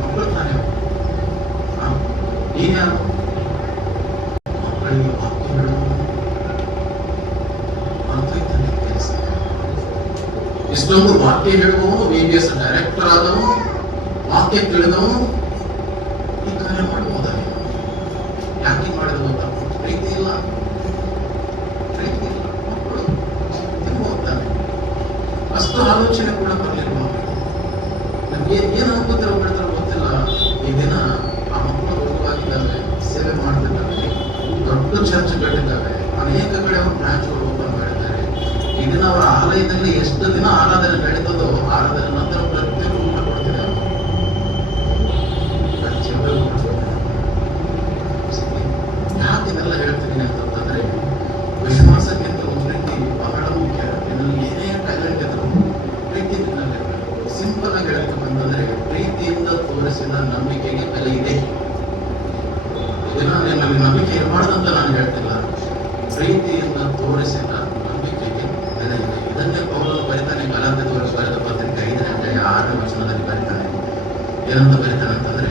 ಮಕ್ಕಳು ತಾನೇ ನೀನ್ಯಾರು ಮಕ್ಕಳಿಗೆ ವಾಕ್ಯ ಹೇಳುವ ಕೆಲಸ. ಇಷ್ಟೊಂದು ವಾಕ್ಯ ಹೇಳುವವನು, VBS ಡೈರೆಕ್ಟರ್ ಆದವನು, ವಾಕ್ಯ ಕೇಳಿದವನು ಈ ಕಾರ್ಯ ಮಾಡಬಹುದಾಗಿ ಯಾಕೆ ಮಾಡಿದ ಗೊತ್ತಾ? ಪ್ರೀತಿ ಇಲ್ಲ. ಮಕ್ಕಳು ತಿನ್ಬೋದಾನೆ, ಅಷ್ಟು ಆಲೋಚನೆ ಕೂಡ ಬರಲಿಲ್ಲ. ನಮ್ಗೆ ಏನು ಅನ್ಕೋತಾರೋ ಬಿಡ್ತಾರೋ ಗೊತ್ತಿಲ್ಲ. ಈ ದಿನ ಆ ಮಕ್ಕಳು ದೊಡ್ಡವಾಗಿದ್ದಾವೆ, ಸೇವೆ ಮಾಡ್ತಿದ್ದಾವೆ, ದೊಡ್ಡ ಚರ್ಚ್ ಕಟ್ಟಿದ್ದಾವೆ, ಅನೇಕ ಕಡೆ ಅವರು ಬ್ರಾಂಚ್ಗಳು ಓಪನ್ ಮಾಡಿದ್ದಾರೆ. ಈ ದಿನ ಅವರ ಆಲಯದಲ್ಲಿ ಎಷ್ಟು ದಿನ ಆರಾಧನೆ ನಡೀತದೋ, ಆರಾಧನೆ ನಂತರ ಪ್ರತಿಯೊಂದು ಊಟ ಕೊಡ್ತಿದ್ದಾರೆ. ಯಾಕೆಲ್ಲ ಹೇಳ್ತೀನಿ ಅಂತಂದ್ರೆ, ವಿಶ್ವಾಸಕ್ಕಿಂತ ಪ್ರೀತಿ ಬಹಳ ಮುಖ್ಯ. ಇದರಲ್ಲಿ ಏನೇ ಟ್ಯಾಲೆಂಟ್ ಇದ್ರು ಪ್ರೀತಿ ನಿನ್ನಲ್ಲಿರಬೇಕು. ಸಿಂಪಲ್ ಆಗಿ ಹೇಳ್ಬೇಕಂತಂದ್ರೆ, ಪ್ರೀತಿಯಿಂದ ತೋರಿಸಿದ ನಂಬಿಕೆಗೆ ಬೆಲೆ ಇದೆ. ಇದನ್ನ ನಿನ್ನಲ್ಲಿ ನಂಬಿಕೆ ಇರಬಾರ್ದಂತ ನಾನು ಹೇಳ್ತಿಲ್ಲ, ಪ್ರೀತಿಯಿಂದ ತೋರಿಸಿದ ನಂಬಿಕೆಗೆ ಬೆಲೆ ಇದೆ. ಇದನ್ನೇ ಪೌಲನು ಬರಿತಾನೆ ಗಲಾತ್ಯದವರಿಗೆ ಬರೆದ ಪತ್ರಿಕೆ 5:6 ವಚನದಲ್ಲಿ ಬರಿತಾನೆ. ಏನಂತ ಬರಿತಾನೆ ಅಂತಂದ್ರೆ,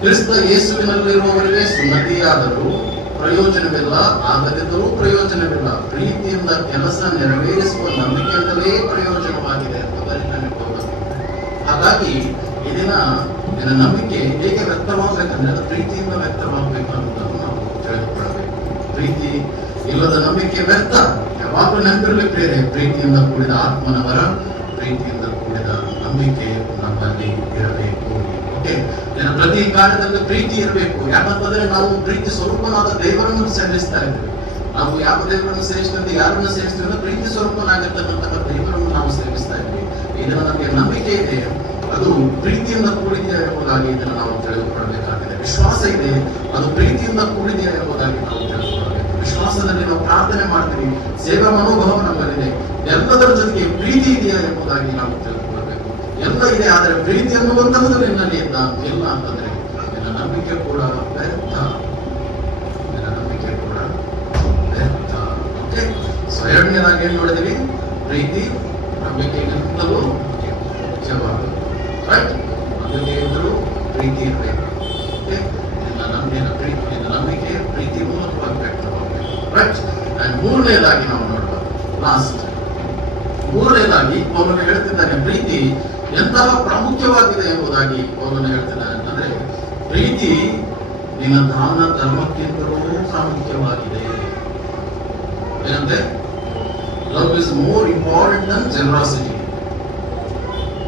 ಕ್ರಿಸ್ತ ಯೇಸುವಿನಲ್ಲಿರುವವರಿಗೆ ಸುನ್ನತಿಯಾದರೂ ಪ್ರಯೋಜನವಿಲ್ಲ, ಆಗದಿದ್ದರೂ ಪ್ರಯೋಜನವಿಲ್ಲ, ಪ್ರೀತಿಯಿಂದ ಕೆಲಸ ನೆರವೇರಿಸುವ ನಂಬಿಕೆಯಿಂದಲೇ ಪ್ರಯೋಜನವಾಗಿದೆ ಅಂತ ಬರಿತಾನೆ ಪೌಲನು. ಹಾಗಾಗಿ ಇದನ್ನ ನಿನ್ನ ನಂಬಿಕೆ ಹೇಗೆ ವ್ಯಕ್ತವಾಗಬೇಕಂದ್ರೆ ಅದು ಪ್ರೀತಿಯಿಂದ ವ್ಯಕ್ತವಾಗಬೇಕು ಅನ್ನೋದನ್ನು ನಾವು ತಿಳಿದುಕೊಳ್ಳಬೇಕು. ಪ್ರೀತಿ ಇಲ್ಲದ ನಂಬಿಕೆ ವ್ಯರ್ಥ. ಯಾವಾಗಲೂ ನೆನಪಿರಲಿ ಪ್ರೇರೆ, ಪ್ರೀತಿಯಿಂದ ಕೂಡಿದ ಆತ್ಮನ ವರ, ಪ್ರೀತಿಯಿಂದ ಕೂಡಿದ ನಂಬಿಕೆ ನಮ್ಮಲ್ಲಿ ಇರಬೇಕು. ಓಕೆ, ಪ್ರತಿ ಕಾರ್ಯದಲ್ಲಿ ಪ್ರೀತಿ ಇರಬೇಕು. ಯಾಕಂತಂದ್ರೆ ನಾವು ಪ್ರೀತಿ ಸ್ವರೂಪನಾದ ದೇವರನ್ನು ಸೇವಿಸ್ತಾ ಇದ್ದೇವೆ. ನಾವು ಯಾವ ದೇವರನ್ನು ಸೇವಿಸ್ತೇವೆ, ಯಾರನ್ನು ಸೇವಿಸ್ತೇವೆ ಅಂದ್ರೆ ಪ್ರೀತಿ ಸ್ವರೂಪನಾಗಿರ್ತಕ್ಕಂತಹ ದೇವರನ್ನು ನಾವು ಸೇವಿಸ್ತಾ ಇದ್ವಿ. ಇದನ್ನ ನಮಗೆ ನಂಬಿಕೆ ಇದೆ, ಅದು ಪ್ರೀತಿಯಿಂದ ಕೂಡಿದೆಯಾ ಎಂಬುದಾಗಿ ಇದನ್ನು ನಾವು ತಿಳಿದುಕೊಳ್ಳಬೇಕಾಗಿದೆ. ವಿಶ್ವಾಸ ಇದೆ, ಅದು ಪ್ರೀತಿಯಿಂದ ಕೂಡಿದೆಯಾ ಎಂಬುದಾಗಿ ನಾವು ತಿಳಿದುಕೊಳ್ಳಬೇಕು. ವಿಶ್ವಾಸದಲ್ಲಿ ನಾವು ಪ್ರಾರ್ಥನೆ ಮಾಡ್ತೀವಿ, ಸೇವಾ ಮನೋಭಾವ ನಮ್ಮಲ್ಲಿದೆ, ಎಲ್ಲದರ ಜೊತೆಗೆ ಪ್ರೀತಿ ಇದೆಯಾ ಎಂಬುದಾಗಿ ನಾವು ತಿಳಿದುಕೊಳ್ಳಬೇಕು. ಎಲ್ಲ ಇದೆ, ಆದರೆ ಪ್ರೀತಿ ಅನ್ನುವಂತಹದ್ದು ನಿನ್ನಲ್ಲಿ ಇಲ್ಲ ಅಂತಂದ್ರೆ ನಿನ್ನ ನಂಬಿಕೆ ಕೂಡ ವ್ಯರ್ಥ. ನಿನ್ನ ನಂಬಿಕೆ ಕೂಡ ವ್ಯರ್ಥ. ಓಕೆ, ಸೊ ಎರಡನೇದಾಗಿ ಏನ್ ನೋಡಿದೀವಿ? ಪ್ರೀತಿ ನಂಬಿಕೆಗಿಂತಲೂ ಮುಖ್ಯವಾದದ್ದು. ರೈಟ್, ನಂಬಿಕೆಗಿಂತಲೂ ಪ್ರೀತಿ ಇರಬೇಕು. ಓಕೆ, ನಿನ್ನ ನಂಬಿಕೆ ಪ್ರೀತಿ ಮೂಲಕವಾಗಿ ವ್ಯಕ್ತವಾಗಬೇಕು. ರೈಟ್, ಅಂಡ್ ಮೂರನೇದಾಗಿ ನಾವು ನೋಡಬಹುದು, ಲಾಸ್ಟ್ ಮೂರನೇದಾಗಿ ಅವನು ಹೇಳ್ತಿದ್ದಾನೆ ಪ್ರೀತಿ ಎಂತಹ ಪ್ರಾಮುಖ್ಯವಾಗಿದೆ ಎಂಬುದಾಗಿ ಅವನು ಹೇಳ್ತಿದ್ದಾನೆ. ಅಂತಂದ್ರೆ ಪ್ರೀತಿ ನಿನ್ನ ದಾನ ಧರ್ಮಕ್ಕಿಂತಲೂ ಪ್ರಾಮುಖ್ಯವಾಗಿದೆ. ಏನಂತೆ? Love is more important than generosity.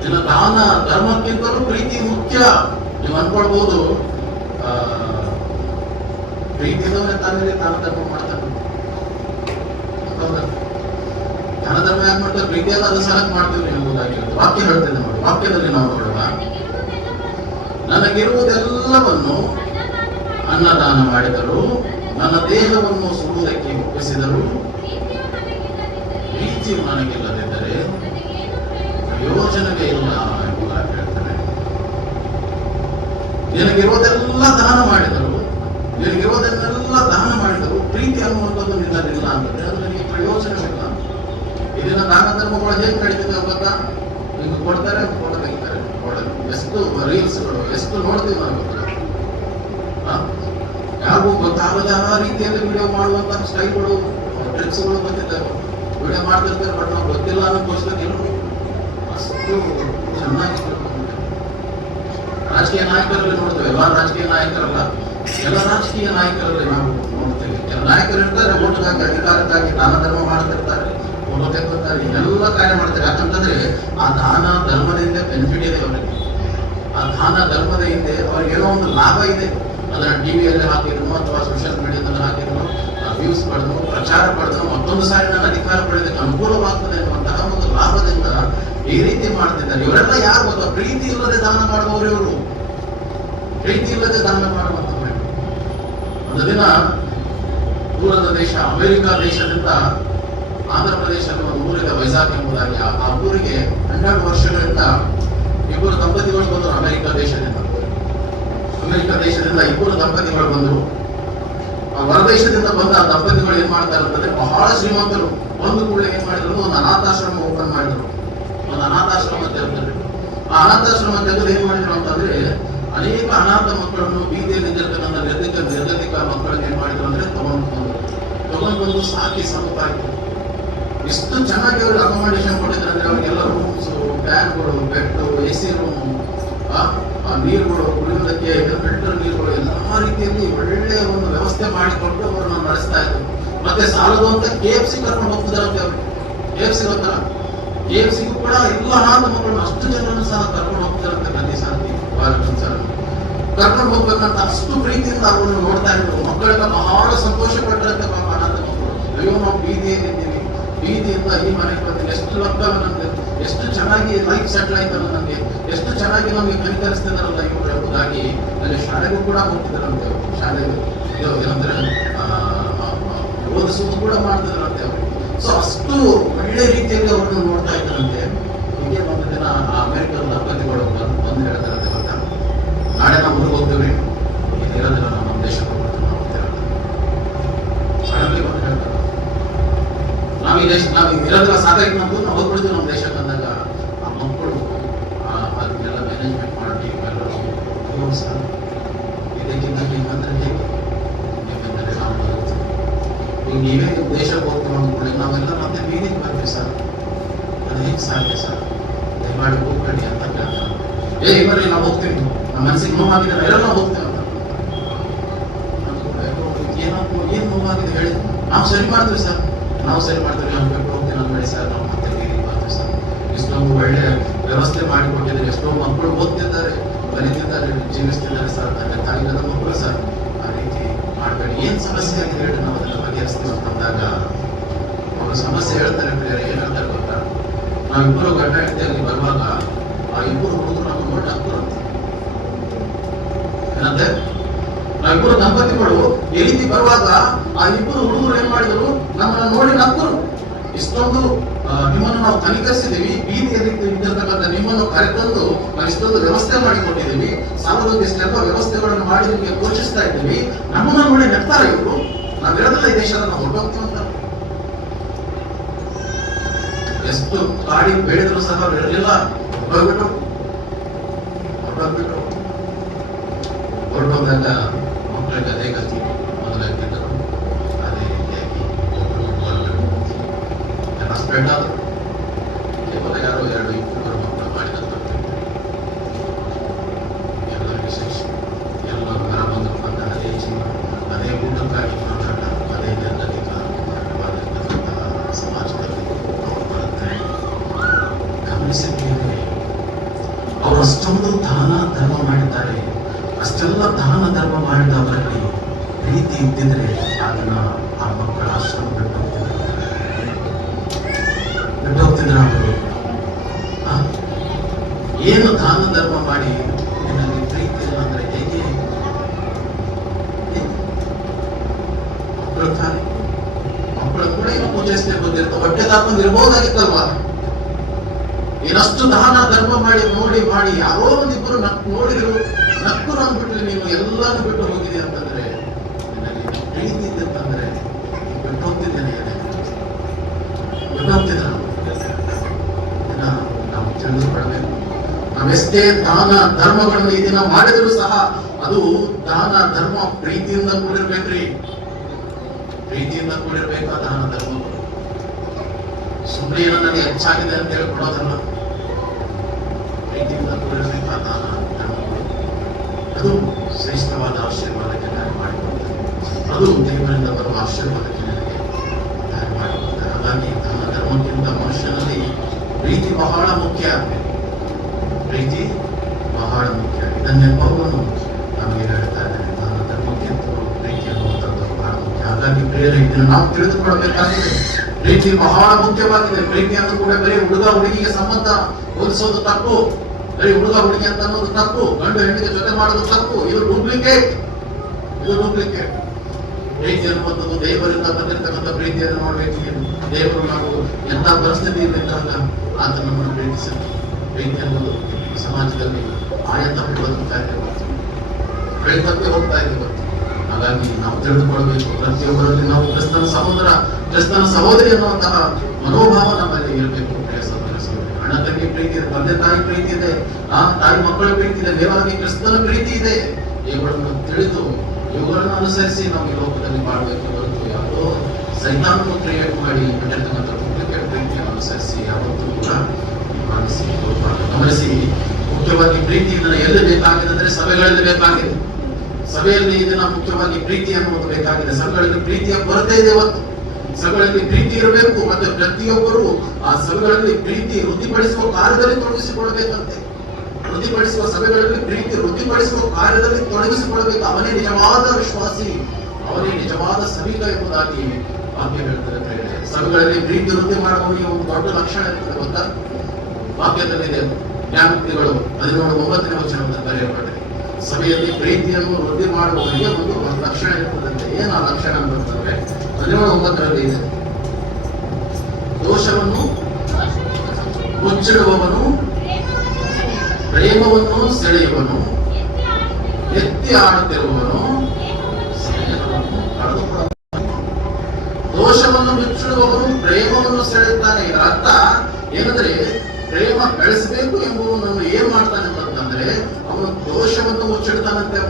ನಿನ್ನ ದಾನ ಧರ್ಮಕ್ಕಿಂತಲೂ ಪ್ರೀತಿ ಮುಖ್ಯ. ನೀವು ಅನ್ಕೊಳ್ಬಹುದು, ಪ್ರೀತಿ ಇದ್ದವನೇ ತಾನೇ ದಾನ ಧರ್ಮ ಮಾಡ್ತಾನೆ. ದಾನ ಧರ್ಮ ಯಾಕೆ ಮಾಡ್ತಾರೆ? ಪ್ರೀತಿ ಆದ ಅದು ಸಲಕ್ ಮಾಡ್ತೀವಿ ಎಂಬುದಾಗಿ ವಾಕ್ಯ ಹೇಳ್ತಿದೆ ನೋಡಿ. ವಾಕ್ಯದಲ್ಲಿ ನಾವು ನೋಡುವ, ನನಗಿರುವುದೆಲ್ಲವನ್ನು ಅನ್ನದಾನ ಮಾಡಿದರು, ನನ್ನ ದೇಹವನ್ನು ಸುಡುವುದಕ್ಕೆ ಒಪ್ಪಿಸಿದರು, ಪ್ರೀತಿಯು ನನಗಿಲ್ಲದಿದ್ದರೆ ಪ್ರಯೋಜನವೇ ಇಲ್ಲ ಎಂಬುದಾಗಿ ಹೇಳ್ತಾರೆ. ನಿನಗಿರುವುದೆಲ್ಲ ದಾನ ಮಾಡಿದರು, ಪ್ರೀತಿ ಅನ್ನುವಂಥದ್ದು ನಿನ್ನಲ್ಲಿಲ್ಲ ಅಂತಂದ್ರೆ ಅದು ನನಗೆ ಪ್ರಯೋಜನವಿಲ್ಲ. ಇದನ್ನ ದಾನ ಧರ್ಮಗಳು ಹೇಗೆ ನಡೀತಿದೆ ಗೊತ್ತಾ? ನಿಮ್ಗೆ ಕೊಡ್ತಾರೆ, ಕೊಡಬೇಕಾರೆ ಕೊಡೋದು. ಎಷ್ಟು ರೀಲ್ಸ್ಗಳು ಎಷ್ಟು ನೋಡ್ತೀವಿ ನಾವು. ಯಾರಿಗೂ ಗೊತ್ತಾಗದ ರೀತಿಯಲ್ಲಿ ವಿಡಿಯೋ ಮಾಡುವಂತಹ ಸ್ಟೈಲ್ಗಳು, ಟ್ರಿಕ್ಸ್ಗಳು ಬಂದಿದ್ದಾವೆ. ವಿಡಿಯೋ ಮಾಡ್ತಿರ್ತಾರೆ, ಬಟ್ ನಾವು ಗೊತ್ತಿಲ್ಲ ಅನ್ನೋಕ್ಕೋಸ್ಕರ ಎಲ್ಲರೂ ಅಷ್ಟು ಚೆನ್ನಾಗಿ ರಾಜಕೀಯ ನಾಯಕರಲ್ಲಿ ನೋಡ್ತೇವೆ. ಎಲ್ಲ ರಾಜಕೀಯ ನಾಯಕರಲ್ಲ, ಎಲ್ಲ ರಾಜಕೀಯ ನಾಯಕರಲ್ಲಿ ನಾವು ನೋಡ್ತೇವೆ. ಕೆಲ ನಾಯಕರು ಇರ್ತಾರೆ, ಓಟ್ಗಾಗಿ ಅಧಿಕಾರಕ್ಕಾಗಿ ದಾನ ಧರ್ಮ ಮಾಡ್ತಿರ್ತಾರೆ, ಫೋಟೋ ತೆಗೆದುತ್ತಾರೆ, ಎಲ್ಲ ಕಾರ್ಯ ಮಾಡ್ತಾರೆ. ಯಾಕಂತಂದ್ರೆ ಆ ದಾನ ಧರ್ಮದಿಂದ ಬೆನಿಫಿಟ್ ಇದೆ ಅವರಿಗೆ. ಆ ದಾನ ಧರ್ಮದ ಹಿಂದೆ ಅವ್ರಿಗೆ ಏನೋ ಒಂದು ಲಾಭ ಇದೆ. ಅದನ್ನ ಟಿವಿಯಲ್ಲಿ ಹಾಕಿದ್ರು ಅಥವಾ ಸೋಷಿಯಲ್ ಮೀಡಿಯಾದಲ್ಲಿ ಹಾಕಿದ್ರು, ವ್ಯೂಸ್ ಪಡೆದು ಪ್ರಚಾರ ಪಡೆದು ಮತ್ತೊಂದು ಸಾರಿ ನನ್ನ ಅಧಿಕಾರ ಪಡೆಯೋದಕ್ಕೆ ಅನುಕೂಲವಾಗ್ತದೆ ಎನ್ನುವಂತಹ ಒಂದು ಲಾಭದಿಂದ ಈ ರೀತಿ ಮಾಡ್ತಿದ್ದಾರೆ. ಇವರೆಲ್ಲ ಯಾರು ಗೊತ್ತಾ? ಪ್ರೀತಿ ಇಲ್ಲದೆ ದಾನ ಮಾಡುವವರು ಇವರು. ಪ್ರೀತಿ ಇಲ್ಲದೆ ದಾನ ಮಾಡುವಂತವರು. ಒಂದು ದಿನ ದೂರದ ದೇಶ ಅಮೆರಿಕ ದೇಶದಿಂದ ಆಂಧ್ರ ಪ್ರದೇಶದ ಒಂದು ಊರಿದೆ ವೈಜಾಗ್ ಎಂಬುದಾಗಿ. ಆ ಊರಿಗೆ 12 ವರ್ಷಗಳಿಂದ ಇಬ್ಬರು ದಂಪತಿಗಳು ಬಂದರು. ಅಮೆರಿಕ ದೇಶದಿಂದ ಇಬ್ಬರು ದಂಪತಿಗಳು ಬಂದರು. ಹೊರದೇಶದಿಂದ ಬಂದ ಆ ದಂಪತಿಗಳು ಏನ್ ಮಾಡ್ತಾರೆ ಅಂತಂದ್ರೆ, ಬಹಳ ಶ್ರೀಮಂತರು. ಒಂದು ಕೂಡ ಏನ್ ಮಾಡಿದ್ರು, ಒಂದು ಅನಾಥಾಶ್ರಮ ಓಪನ್ ಮಾಡಿದ್ರು. ಒಂದು ಅನಾಥಾಶ್ರಮ ತೆಗೆದ್ರು. ಆ ಅನಾಥಾಶ್ರಮ ತೆಗೆದು ಏನ್ ಮಾಡಿದ್ರು ಅಂತಂದ್ರೆ, ಅನೇಕ ಅನಾಥ ಮಕ್ಕಳನ್ನು, ಬೀದಿಯಲ್ಲಿ ಇದ್ದಿರ್ತಕ್ಕಂಥ ನಿರ್ಗತಿಕ ಮಕ್ಕಳನ್ನು ಏನ್ ಮಾಡಿದ್ರು ಅಂದ್ರೆ ತಗೊಂಡು ಬಂದು ಸಾಕಿ ಸಲುವಾಗಿ ಎಷ್ಟು ಚೆನ್ನಾಗಿ ಅವ್ರಿಗೆ ಅಕೊಮಡೇಷನ್ ಕೊಟ್ಟಿದ್ರು ಅಂದ್ರೆ, ಅವ್ರಿಗೆಲ್ಲ ರೂಮ್ಸ್, ಫ್ಯಾನ್ಗಳು, ಬೆಡ್, AC ರೂಮು, ನೀರುಗಳು, ಕುಡಿಯುವುದಕ್ಕೆ ಫಿಲ್ಟರ್ ನೀರುಗಳು, ಎಲ್ಲಾ ರೀತಿಯಲ್ಲಿ ಒಳ್ಳೆಯ ಒಂದು ವ್ಯವಸ್ಥೆ ಮಾಡಿಕೊಟ್ಟು ಅವರನ್ನ ನಡೆಸ್ತಾ ಇದ್ರು. ಮತ್ತೆ ಸಾಲದು ಅಂತ KFC ಕರ್ಕೊಂಡು ಹೋಗ್ತಿದಾರಂತೆ. ಅವ್ರಿಗೆ KFC ಗೊತ್ತಾ? KFCಗೂ ಕೂಡ ಎಲ್ಲ ಅನಾಥ ಮಕ್ಕಳನ್ನು, ಅಷ್ಟು ಜನರನ್ನು ಸಹ ಕರ್ಕೊಂಡು ಹೋಗ್ತಿದಾರಂತೆ. ಪ್ರತಿ ಸಾರಿ ಕರ್ಕೊಂಡು ಹೋಗ್ಬೇಕಂತ ಅಷ್ಟು ಪ್ರೀತಿಯಿಂದ ಅವರನ್ನು ನೋಡ್ತಾ ಇದ್ರು. ಮಕ್ಕಳಿಗೆ ಬಹಳ ಸಂತೋಷ ಪಟ್ಟರಂತೆ ಪಾಪ ಅನಾಥ ಮಕ್ಕಳು. ಅಯ್ಯೋ, ನಾವು ಬೀದಿಯಲ್ಲಿದ್ದೀವಿ, ಬೀದಿಯಿಂದ ಈ ಮನೆಗೆ ಬಂದಿಲ್ಲ, ಎಷ್ಟು ಲಕ್ಷ ನನಗೆ, ಎಷ್ಟು ಚೆನ್ನಾಗಿ ಲೈಫ್ ಸೆಟ್ಲ್ ಆಯ್ತಲ್ಲ ನನಗೆ, ಎಷ್ಟು ಚೆನ್ನಾಗಿ ನಮಗೆ ಕನಿಕರಿಸ್ತಿದಾರಲ್ಲ ಇವರು ಎಂಬುದಾಗಿ ಅಲ್ಲಿ ಶಾಲೆಗೂ ಕೂಡ ಹೋಗ್ತಿದಾರಂತೆ. ಶಾಲೆಗೆ ಏನಂದ್ರೆ ಓದಿಸುವುದು ಕೂಡ ಮಾಡ್ತಿದಾರಂತೆ ಅವರು. ಸೊ ಅಷ್ಟು ಒಳ್ಳೆ ರೀತಿಯಲ್ಲಿ ಅವ್ರನ್ನ ನೋಡ್ತಾ ಇದ್ದಾರಂತೆ. ಹೀಗೆ ಒಂದು ದಿನ ಆ ಅಮೆರಿಕದ ದಂಪತಿಗಳು ಬಂದು ಹೇಳ್ತಾರಂತೆ, ಗೊತ್ತಾ, ನಾಳೆ ನಾವು ಊರಿಗೆ ಹೋಗ್ತೀವಿ, ಇರೋದಿಲ್ಲ, ನಮ್ಮ ದೇಶಕ್ಕೆ ಹೋಗ್ಬೇಕು, ನಾವು ಹೋಗ್ತಿರೋದು. ಸಡನ್ಲಿ ಬಂದು ಹೇಳ್ತಾರೆ, ನಾವು ಇರೋದಿಲ್ಲ, ಸಾಕಾಗಿ ನಮ್ದು, ನಾವು ಹೋಗ್ಬಿಡ್ತೀವಿ ನಮ್ಮ ದೇಶಕ್ಕೆ ಅಂದಾಗ ಆ ಮಕ್ಕಳು ಅದನ್ನೆಲ್ಲ ಮ್ಯಾನೇಜ್ಮೆಂಟ್ ಮಾಡಿ ಎಲ್ಲರೂ ಸರ್ ಇದಕ್ಕಿಂತ ಹಿಂಗಂದ್ರೆ ಹೇಗೆ? ಯಾಕಂದ್ರೆ ನಾವು ಈಗ ನೀವೇ ನಿಮ್ಮ ದೇಶಕ್ಕೆ ಹೋಗ್ತೀವಿ ಅಂದ್ಕೊಳ್ಳಿ, ನಾವೆಲ್ಲ ಮತ್ತೆ ಬೀದಿಗೆ ಬರ್ತೀವಿ ಸರ್, ಅದು ಹೇಗೆ ಸಾಧ್ಯ ಸರ್? ದಯಮಾಡಿ ಹೋಗ್ಬೇಡಿ ಅಂತ ಕೇಳ್ತಾರೆ. ಬರ್ರಿ ನಾವು ಹೋಗ್ತೀವಿ, ನಮ್ಮ ಮನಸ್ಸಿಗೆ ನೋವಾಗಿದೆ, ಎಲ್ಲ ಹೋಗ್ತೇವೆ ಅಂತ. ಏನು ನೋವಾಗಿದೆ ಹೇಳಿ, ನಾವು ಸರಿ ಮಾಡ್ತೀವಿ ಸರ್, ನಾವು ಸರಿ ಮಾಡ್ತೀವಿ, ನಾವು ಬೇಕು ಹೋಗ್ತೀವಿ ಅಂದ್ಬೇಡಿ ಸರ್, ನಾವು ಮತ್ತೆ ಬೀದಿಗೆ ಬರ್ತೀವಿ ಸರ್. ಇಷ್ಟೊಂದು ಒಳ್ಳೆ ವ್ಯವಸ್ಥೆ ಮಾಡಿಕೊಟ್ಟಿದ್ದಾರೆ, ಎಷ್ಟೋ ಮಕ್ಕಳು ಓದ್ತಿದ್ದಾರೆ, ಕಲಿತಿದ್ದಾರೆ, ಜೀವಿಸ್ತಿದ್ದಾರೆ ಸರ್, ತಂದೆ ತಾಯಿಗಳ ಮಕ್ಕಳು ಸರ್. ಆ ರೀತಿ ಮಾಡಬೇಡಿ. ಏನ್ ಸಮಸ್ಯೆ ಆಗಿದೆ ಹೇಳಿ, ನಾವು ಅದನ್ನ ಬಗೆಹರಿಸ್ತೀವಿ ಅಂತಂದಾಗ ಅವರು ಸಮಸ್ಯೆ ಹೇಳ್ತಾರೆ. ಬೇರೆ ಏನ್ ಹೇಳ್ತಾರೆ ಗೊತ್ತಾ? ನಾವಿಬ್ಬರು ಗಂಡ ಹೆಂಡತಿ ಅಲ್ಲಿ ಬರುವಾಗ ಆ ಇಬ್ಬರು ಹುಡುಗರು ನಮ್ಮ ನೋಡಿ ನಕ್ಕುರಂತೆ. ಏನಂತೆ? ನಾವಿಬ್ಬರು ದಂಪತಿಗಳು ಈ ರೀತಿ ಬರುವಾಗ ಆ ಇಬ್ಬರು ಹುಡುಗರು ಏನ್ ಮಾಡಿದ್ರು, ನಮ್ಮನ್ನ ನೋಡಿ ನಕ್ಕರು. ಇಷ್ಟೊಂದು ನಿಮ್ಮನ್ನು ನಾವು ಕನಿಕರಿಸಿದೀವಿ, ಬೀದಿಯಲ್ಲಿ ಇದ್ದಿರ್ತಕ್ಕಂಥ ನಿಮ್ಮನ್ನು ಕರೆತಂದು ನಾವು ಇಷ್ಟೊಂದು ವ್ಯವಸ್ಥೆ ಮಾಡಿಕೊಟ್ಟಿದ್ದೀವಿ, ಸಾಲದೊಂದು ಇಷ್ಟೆಲ್ಲ ವ್ಯವಸ್ಥೆಗಳನ್ನು ಮಾಡಿ ನಿಮಗೆ ಘೋಷಿಸ್ತಾ ಇದ್ದೀವಿ, ನಮ್ಮನ್ನ ನೋಡಿ ನೆಡ್ತಾರೆ ಇವರು. ನಾವಿರೋದಲ್ಲ ಈ ದೇಶದ ನಾವು ಹೊರಟೋಗ್ತೀವಿ ಅಂತ. ಎಷ್ಟು ಗಾಡಿ ಬೇಡಿದ್ರು ಸಹ ಬಿಡಲಿಲ್ಲ, ಹೊರಟೋಗ್ಬಿಟ್ರು. ಹೊರಟೋದಾಗ ಮಕ್ಕಳಿಗೆ ಅದೇ ಗತಿ ಮೊದಲಾಗಿದ್ದರು. ಅದೇ ರೀತಿಯಾಗಿ ಸ್ಪ್ರೆಡ್ ಆದರು. ಕೇವಲ ಯಾರೋ 2-3 ಮಕ್ಕಳು ಮಾಡಿದಂತ ಎಲ್ಲರಿಗೂ ಶಿಕ್ಷೆ, ಎಲ್ಲರೂ ಹೊರ ಬಂದಿರುವಂತಹ ಅದೇ ಜೀವ, ಅದೇ ಊಟಕ್ಕಾಗಿ ಮಾತಾಡ, ಅದೇ ಜನರಧಿಕಾರವಾದಂತಹ ಸಮಾಜದಲ್ಲಿ ಅವರು ಬರುತ್ತಾರೆ. ಗಮನಿಸಿದ್ದೇವೆ, ಅವರು ಅಷ್ಟೊಂದು ದಾನ ಧರ್ಮ ಮಾಡಿದ್ದಾರೆ. ಅಷ್ಟೆಲ್ಲ ದಾನ ಧರ್ಮ ಮಾಡಿದವರಲ್ಲಿ ಪ್ರೀತಿ ಇದ್ದಿದ್ರೆ ಅದನ್ನ ಆ ಮಕ್ಕಳ ಆಶ್ರಮ ಬಿಟ್ಟು ಹೋಗ್ತಿದ್ರ ಅವರು. ಏನು ದಾನ ಧರ್ಮ ಮಾಡಿ ನಿನ್ನಲ್ಲಿ ಪ್ರೀತಿ ಇಲ್ಲ ಅಂದ್ರೆ ಹೇಗೆ? ಮಕ್ಕಳು ತಾನೆ, ಮಕ್ಕಳು ಕೂಡ ಏನು ಪೂಜೆ ಬಂದಿರ್ತಾವ, ಹೊಟ್ಟೆ ತಾಪಂದು ಇರ್ಬೋದಾಗಿತ್ತಲ್ವಾ? ಏನಷ್ಟು ದಾನ ಧರ್ಮ ಮಾಡಿ ಮಾಡಿ ಯಾರೋ ಒಂದಿಬ್ಬರು ನೋಡಿದ್ರು, ನಕ್ಕು ಅಂದ್ಬಿಟ್ರೆ ನೀನು ಎಲ್ಲಾನು ಬಿಟ್ಟು ಹೋಗಿದೆ ಅಂತಂದ್ರೆ ನಿನ್ನಲ್ಲಿ ಪ್ರೀತಿ ಇದ್ದಂತಂದ್ರೆ ಬಿಟ್ಟು ಹೋಗ್ತಿದ್ದೇನೆ, ಬಿಟ್ಟು ಹೋಗ್ತಿದ್ದ. ನಾವು ತಿಳಿದುಕೊಳ್ಬೇಕು. ನಾವೆಷ್ಟೇ ದಾನ ಧರ್ಮಗಳನ್ನು ಈ ದಿನ ಮಾಡಿದ್ರು ಸಹ ಅದು ದಾನ ಧರ್ಮ ಪ್ರೀತಿಯಿಂದ ಕೂಡಿರ್ಬೇಕ್ರಿ. ಪ್ರೀತಿಯಿಂದ ಕೂಡಿರ್ಬೇಕಾ ದಾನ ಧರ್ಮಗಳು. ಸುಮ್ಮನೆ ಏನೋ ನನಗೆ ಹೆಚ್ಚಾಗಿದೆ ಅಂತ ಹೇಳಿ ಕೊಡೋದಲ್ಲ. ಪ್ರೀತಿಯಿಂದ ಕೂಡಿರ್ಬೇಕಾ ದಾನ ಧರ್ಮಗಳು. ಅದು ಶ್ರೇಷ್ಠವಾದ ಆಶೀರ್ವಾದಕ್ಕೆ ದಾರಿ ಮಾಡಿಕೊಡ್ತಾರೆ. ಅದು ದೇವರಿಂದ ಬರುವ ಆಶೀರ್ವಾದಕ್ಕೆ ನನಗೆ ದಾರಿ ಮಾಡಿಕೊಡ್ತಾರೆ. ಹಾಗಾಗಿ ದಾನ ಧರ್ಮಕ್ಕಿಂತ ಮನುಷ್ಯನಲ್ಲಿ ಪ್ರೀತಿ ಬಹಳ ಮುಖ್ಯ. ಪ್ರೀತಿ ಬಹಳ ಮುಖ್ಯ. ಇದನ್ನೇ ಪೌಲನು ನಮಗೆ ಹೇಳ್ತಾ ಇದ್ದಾನೆ. ದಾನ ಧರ್ಮಕ್ಕಿಂತ ಪ್ರೀತಿ ಅನ್ನುವಂಥದ್ದು ಬಹಳ ಮುಖ್ಯ. ಹಾಗಾಗಿ ಪ್ರಿಯರೇ, ಇದನ್ನು ನಾವು ತಿಳಿದುಕೊಳ್ಳಬೇಕಾಗಿದೆ. ಪ್ರೀತಿ ಬಹಳ ಮುಖ್ಯವಾಗಿದೆ. ಪ್ರೀತಿ ಅಂತ ಕೂಡ ಬರೀ ಹುಡುಗ ಹುಡುಗಿಗೆ ಸಂಬಂಧ ಹೋಲಿಸೋದು ತಪ್ಪು. ಬರೀ ಹುಡುಗ ಹುಡುಗಿ ಅಂತ ಅನ್ನೋದು ತಪ್ಪು. ಗಂಡು ಹೆಣ್ಣಿಗೆ ಜೊತೆ ಮಾಡೋದು ತಪ್ಪು. ಇದು ಡೂಪ್ಲಿಕೇಟ್. ಪ್ರೀತಿ ಅನ್ನುವಂಥದ್ದು ದೇವರಿಂದ ಬಂದಿರತಕ್ಕಂಥ ಪ್ರೀತಿಯನ್ನು ನೋಡಬೇಕು. ದೇವರು ನಾವು ಎಂಥ ಪರಿಸ್ಥಿತಿಯಲ್ಲಿದ್ದಾಗ ಆತ ನಮ್ಮನ್ನು ಪ್ರೀತಿಸಿದ ಪ್ರೀತಿ ಅನ್ನೋದು ಸಮಾಜದಲ್ಲಿ ಆಯತಪ್ಪಿ ಬದುಕ್ತಾ ಇದೆ, ಬೆಳೆತಪ್ಪಿ ಹೋಗ್ತಾ ಇದೆ. ಹಾಗಾಗಿ ನಾವು ತಿಳಿದುಕೊಳ್ಬೇಕು. ಪ್ರತಿಯೊಬ್ಬರಲ್ಲಿ ನಾವು ಕ್ರಿಸ್ತನ ಸಹೋದರಿ ಅನ್ನುವಂತಹ ಮನೋಭಾವ ನಮ್ಮಲ್ಲಿ ಇರಬೇಕು. ಅಣ್ಣ ತಂಗಿ ಪ್ರೀತಿ ಇದೆ, ತಂದೆ ತಾಯಿ ಪ್ರೀತಿ ಇದೆ, ತಾಯಿ ಮಕ್ಕಳ ಪ್ರೀತಿ ಇದೆ, ದೇವರಾಗಿ ಕ್ರಿಸ್ತನ ಪ್ರೀತಿ ಇದೆ. ಇವುಗಳನ್ನು ತಿಳಿದು ಇವುಗಳನ್ನು ಅನುಸರಿಸಿ ನಾವು ಈ ಲೋಕದಲ್ಲಿ ಮಾಡಬೇಕು. ಹೊರತು ಯಾವುದೋ ಸೈತಾನವನ್ನು ಕ್ರಿಯೇಟ್ ಮಾಡಿ ಬಿಟ್ಟಿರ್ತಕ್ಕಂಥ ಡೂಪ್ಲಿಕೇಟ್ ಪ್ರೀತಿಯನ್ನು ಅನುಸರಿಸಿ ಯಾವತ್ತೂ ಕೂಡ ಗಮನಿಸಿ. ಮುಖ್ಯವಾಗಿ ಪ್ರೀತಿ ಇದನ್ನ ಎಲ್ಲಿ ಬೇಕಾಗಿದೆ ಅಂದ್ರೆ ಸಭೆಗಳಲ್ಲಿ ಬೇಕಾಗಿದೆ. ಸಭೆಯಲ್ಲಿ ಇದನ್ನ ಮುಖ್ಯವಾಗಿ ಪ್ರೀತಿ ಅನ್ನೋದು ಬೇಕಾಗಿದೆ. ಸಭೆಗಳಲ್ಲಿ ಪ್ರೀತಿಯ ಕೊರತೆ ಇದೆ. ಇವತ್ತು ಸಭೆಗಳಲ್ಲಿ ಪ್ರೀತಿ ಇರಬೇಕು. ಮತ್ತೆ ಪ್ರತಿಯೊಬ್ಬರು ಆ ಸಭೆಗಳಲ್ಲಿ ಪ್ರೀತಿ ವೃದ್ಧಿಪಡಿಸುವ ಕಾರ್ಯದಲ್ಲಿ ತೊಡಗಿಸಿಕೊಳ್ಬೇಕಂತೆ. ವೃದ್ಧಿಪಡಿಸುವ ಸಭೆಗಳಲ್ಲಿ ಪ್ರೀತಿ ವೃದ್ಧಿಪಡಿಸುವ ಕಾರ್ಯದಲ್ಲಿ ತೊಡಗಿಸಿಕೊಳ್ಬೇಕು. ಅವನೇ ನಿಜವಾದ ವಿಶ್ವಾಸಿ, ಅವನೇ ನಿಜವಾದ ಸಭಿಕ ಎಂಬುದಾಗಿ ವಾಕ್ಯ ಹೇಳ್ತಾರೆ. ಸಭೆಗಳಲ್ಲಿ ಪ್ರೀತಿ ವೃದ್ಧಿ ಮಾಡುವವನಿಗೆ ಒಂದು ದೊಡ್ಡ ಲಕ್ಷಣ ಇರ್ತದೆ ಗೊತ್ತಾ? ವಾಕ್ಯದಲ್ಲಿದೆ. ಜ್ಞಾನೋಕ್ತಿಗಳು 17:9 ಬರೆಯಲ್ಪಟ್ಟಿದೆ. ಸಭೆಯಲ್ಲಿ ಪ್ರೀತಿಯನ್ನು ವೃದ್ಧಿ ಮಾಡುವವರಿಗೆ ಒಂದು ಲಕ್ಷಣ ಇರ್ತದಂತೆ. ಏನು ಆ ಲಕ್ಷಣ ಅಂತಂದ್ರೆ 17:9 ಇದೆ. ದೋಷವನ್ನು ಮುಚ್ಚಿಡುವವನು, ಪ್ರೇಮವನ್ನು ಸೆಳೆಯುವನು, ಎತ್ತಿ ಆಡುತ್ತಿರುವವನು, ದೋಷವನ್ನು ಮುಚ್ಚಿಡುವವನು ಪ್ರೇಮವನ್ನು ಸೆಳೆಯುತ್ತಾನೆ. ಇದರ ಅರ್ಥ ಏನಂದ್ರೆ ಪ್ರೇಮ ಬೆಳೆಸಬೇಕು ಎಂಬುವನು ಏನ್ ಮಾಡ್ತಾನೆ ಅಂತಂದ್ರೆ ಅವನು ದೋಷವನ್ನು ಮುಚ್ಚಿಡ್ತಾನಂತೆ.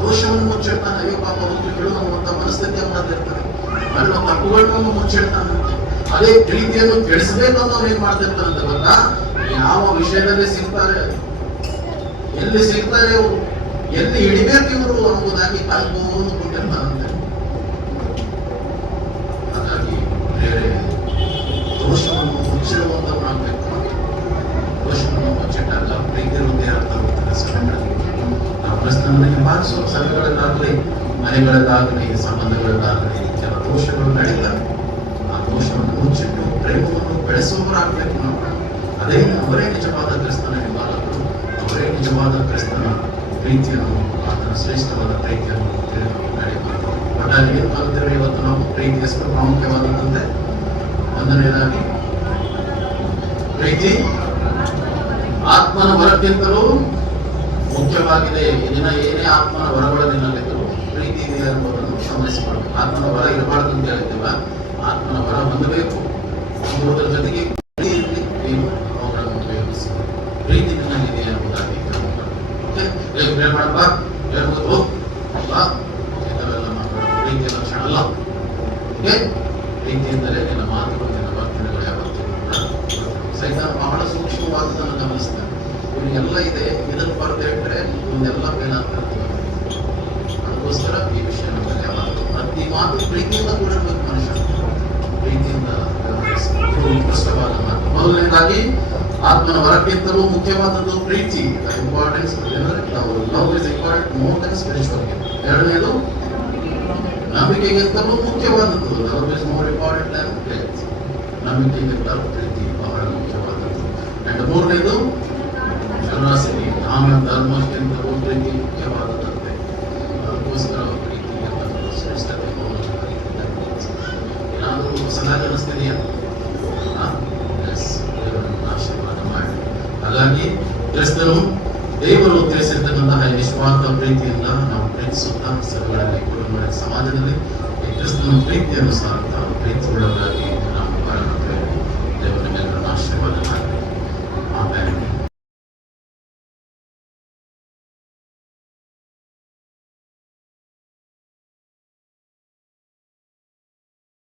ದೋಷವನ್ನು ಮುಚ್ಚಿಡ್ತಾನೆ. ಅಯ್ಯೋ ಪಾಪ ಹುಟ್ಟಿಗಳು ಅನ್ನುವಂತ ಮನಸ್ಥಿತಿ ಅವನಲ್ಲಿರ್ತದೆ. ಮಾಡಿರೋ ತಪ್ಪುಗಳನ್ನು ಮುಚ್ಚಿಡ್ತಾನಂತೆ. ಅದೇ ಪ್ರೀತಿಯನ್ನು ಬೆಳೆಸಬೇಕಂತ ಅವ್ನು ಏನ್ ಮಾಡ್ತಿರ್ತಾನಂತ ಗೊತ್ತಾ? ಯಾವ ವಿಷಯದಲ್ಲಿ ಸಿಗ್ತಾರೆ, ಎಲ್ಲಿ ಸಿಗ್ತಾರೆ, ಅವರು ಎಲ್ಲಿ ಹಿಡಿಬೇಕು ಇವರು ಅನ್ನುವುದಾಗಿ ಕಾಯ್ಕೊಂಡು ಕೊಟ್ಟಿರ್ತಾನಂತೆ. ಹಾಗಾಗಿ ಬೇರೆ ದೋಷವನ್ನು ಮುಚ್ಚಿಡುವಂತವನಾಗಬೇಕು. ದೋಷವನ್ನು ಮುಚ್ಚಿಟ್ಟಾಗ ಪ್ರೀತಿ ವೃದ್ಧಿ ಆಗ್ತಾ ಹೋಗ್ತಾರೆ ಸಭೆಗಳಲ್ಲಿ. ನಾವು ಕ್ರಿಸ್ತನನ್ನು ಹಿಂಬಾಲಿಸುವ ಸಭೆಗಳಲ್ಲಾಗಲಿ, ಮನೆಗಳಲ್ಲಾಗಲಿ, ಸಂಬಂಧಗಳಲ್ಲಾಗಲಿ ಕೆಲ ದೋಷಗಳು ನಡೀತಾರೆ. ಆ ದೋಷವನ್ನು ಮುಚ್ಚಿಟ್ಟು ಪ್ರೇಮವನ್ನು ಬೆಳೆಸುವವರಾಗಬೇಕು ನಾವು. ಅವರೇ ನಿಜವಾದ ಕ್ರಿಸ್ತನ ಹಿಂಬಾಲಕರು. ಅವರೇ ನಿಜವಾದ ಕ್ರಿಸ್ತನ ಪ್ರೀತಿಯನ್ನು, ಆತನ ಶ್ರೇಷ್ಠವಾದ ಪ್ರೀತಿಯನ್ನು ನಡೆಯಬೇಕು. ಒಟ್ಟಾಗಿ ಏನು ಕಲಿತೇವೆ ಇವತ್ತು ನಾವು? ಪ್ರೀತಿ ಎಷ್ಟು ಪ್ರಾಮುಖ್ಯವಾದಂತೆ ಒಂದನೇದಾಗಿ ಪ್ರೀತಿ ಆತ್ಮನ ವರಕ್ಕಿಂತಲೂ ಮುಖ್ಯವಾಗಿದೆ. ದಿನ ಏನೇ ಆತ್ಮನ ವರಗಳ ದಿನಲ್ಲಿದ್ದರೂ ಪ್ರೀತಿ ಇದೆ ಅನ್ನೋದನ್ನು ಗಮನಿಸಿಕೊಳ್ಳಬೇಕು. ಆತ್ಮನ ವರ ಇರಬಾರ್ದು ಅಂತ ಹೇಳ್ತೀವ, ಆತ್ಮನ ವರ ಹೊಂದಬೇಕು. ಹೊಂದುವುದರ ಜೊತೆಗೆ ಅವುಗಳನ್ನು ಉಪಯೋಗಿಸಿ ಪ್ರೀತಿ ನಿನ್ನಲ್ಲಿದೆ ಎಂಬುದಾಗಿ ಮಾಡಪ್ಪ ಹೇಳ್ಬೋದು. ಇಂಥವೆಲ್ಲ ಮಾತಾಡೋದು ಪ್ರೀತಿಯ ಲಕ್ಷಣ ಅಲ್ಲ. ಪ್ರೀತಿ ಎಂದರೆ ನಿನ್ನ ಮಾತುಗಳು, ನಿನ್ನ ವರ್ತನೆಗಳು ಯಾವತ್ತೂ ಸೈತಾನ ಬಹಳ ಸೂಕ್ಷ್ಮವಾದದನ್ನು ಗಮನಿಸ್ತಾನೆ. ಇವರಿಗೆಲ್ಲ ಇದೆ, ಇದನ್ನು ಬರದೇ ಇಟ್ಟರೆ ಇವನ್ನೆಲ್ಲ ಬೇನಾಗ್ತಿರ್ತದೆ. ಅದಕ್ಕೋಸ್ಕರ ಈ ವಿಷಯ ನಮ್ಮಲ್ಲಿ ಯಾವತ್ತು ಪ್ರತಿ ಮಾತು ಪ್ರೀತಿಯಿಂದ ಕೂಡಿರ್ಬೇಕು. ಮನುಷ್ಯ ಪ್ರೀತಿಯಿಂದ ಉತ್ಕೃಷ್ಟವಾದ ಮಾತು. ಮೊದಲನೇದಾಗಿ ಆತ್ಮನ ವರಕ್ಕಿಂತಲೂ ಮುಖ್ಯವಾದದ್ದು ಪ್ರೀತಿ. Importance love is important more than spiritual. ಎರಡನೇದು ನಂಬಿಕೆಗಿಂತಲೂ ಮುಖ್ಯವಾದದ್ದು. Love is more important than faith. ನಂಬಿಕೆಗಿಂತಲೂ ಪ್ರೀತಿ ಬಹಳ ಮುಖ್ಯವಾದದ್ದು. ಅಂಡ್ ಮೂರನೇದು ಜನರಾಸಿಟಿ. ಆಮೇಲೆ ಧರ್ಮಕ್ಕಿಂತಲೂ ಪ್ರೀತಿ ಮುಖ್ಯವಾದದ್ದಂತೆ. ಅದಕ್ಕೋಸ್ಕರ ಪ್ರೀತಿಗಿಂತ ಶ್ರೇಷ್ಠತೆ ಏನಾದರೂ ಹೊಸದಾಗಿ ಅನಿಸ್ತಿದೆಯಾ? ಆಶೀರ್ವಾದ ಮಾಡಿ. ಹಾಗಾಗಿ ಕ್ರಿಸ್ತನು ದೇವರು ತಿಳಿಸಿರ್ತಕ್ಕಂತಹ ನಿಸ್ವಾರ್ಥ ಪ್ರೀತಿಯಿಂದ ನಾವು ಪ್ರೀತಿಸುತ್ತಾ ಸಭೆಗಳಲ್ಲಿ, ಕುಟುಂಬಗಳಲ್ಲಿ, ಸಮಾಜದಲ್ಲಿ ಕ್ರಿಸ್ತನ ಪ್ರೀತಿಯನ್ನು ಸಾರುತ್ತಾ ಪ್ರೀತಿ ಉಳ್ಳವರಾಗಿ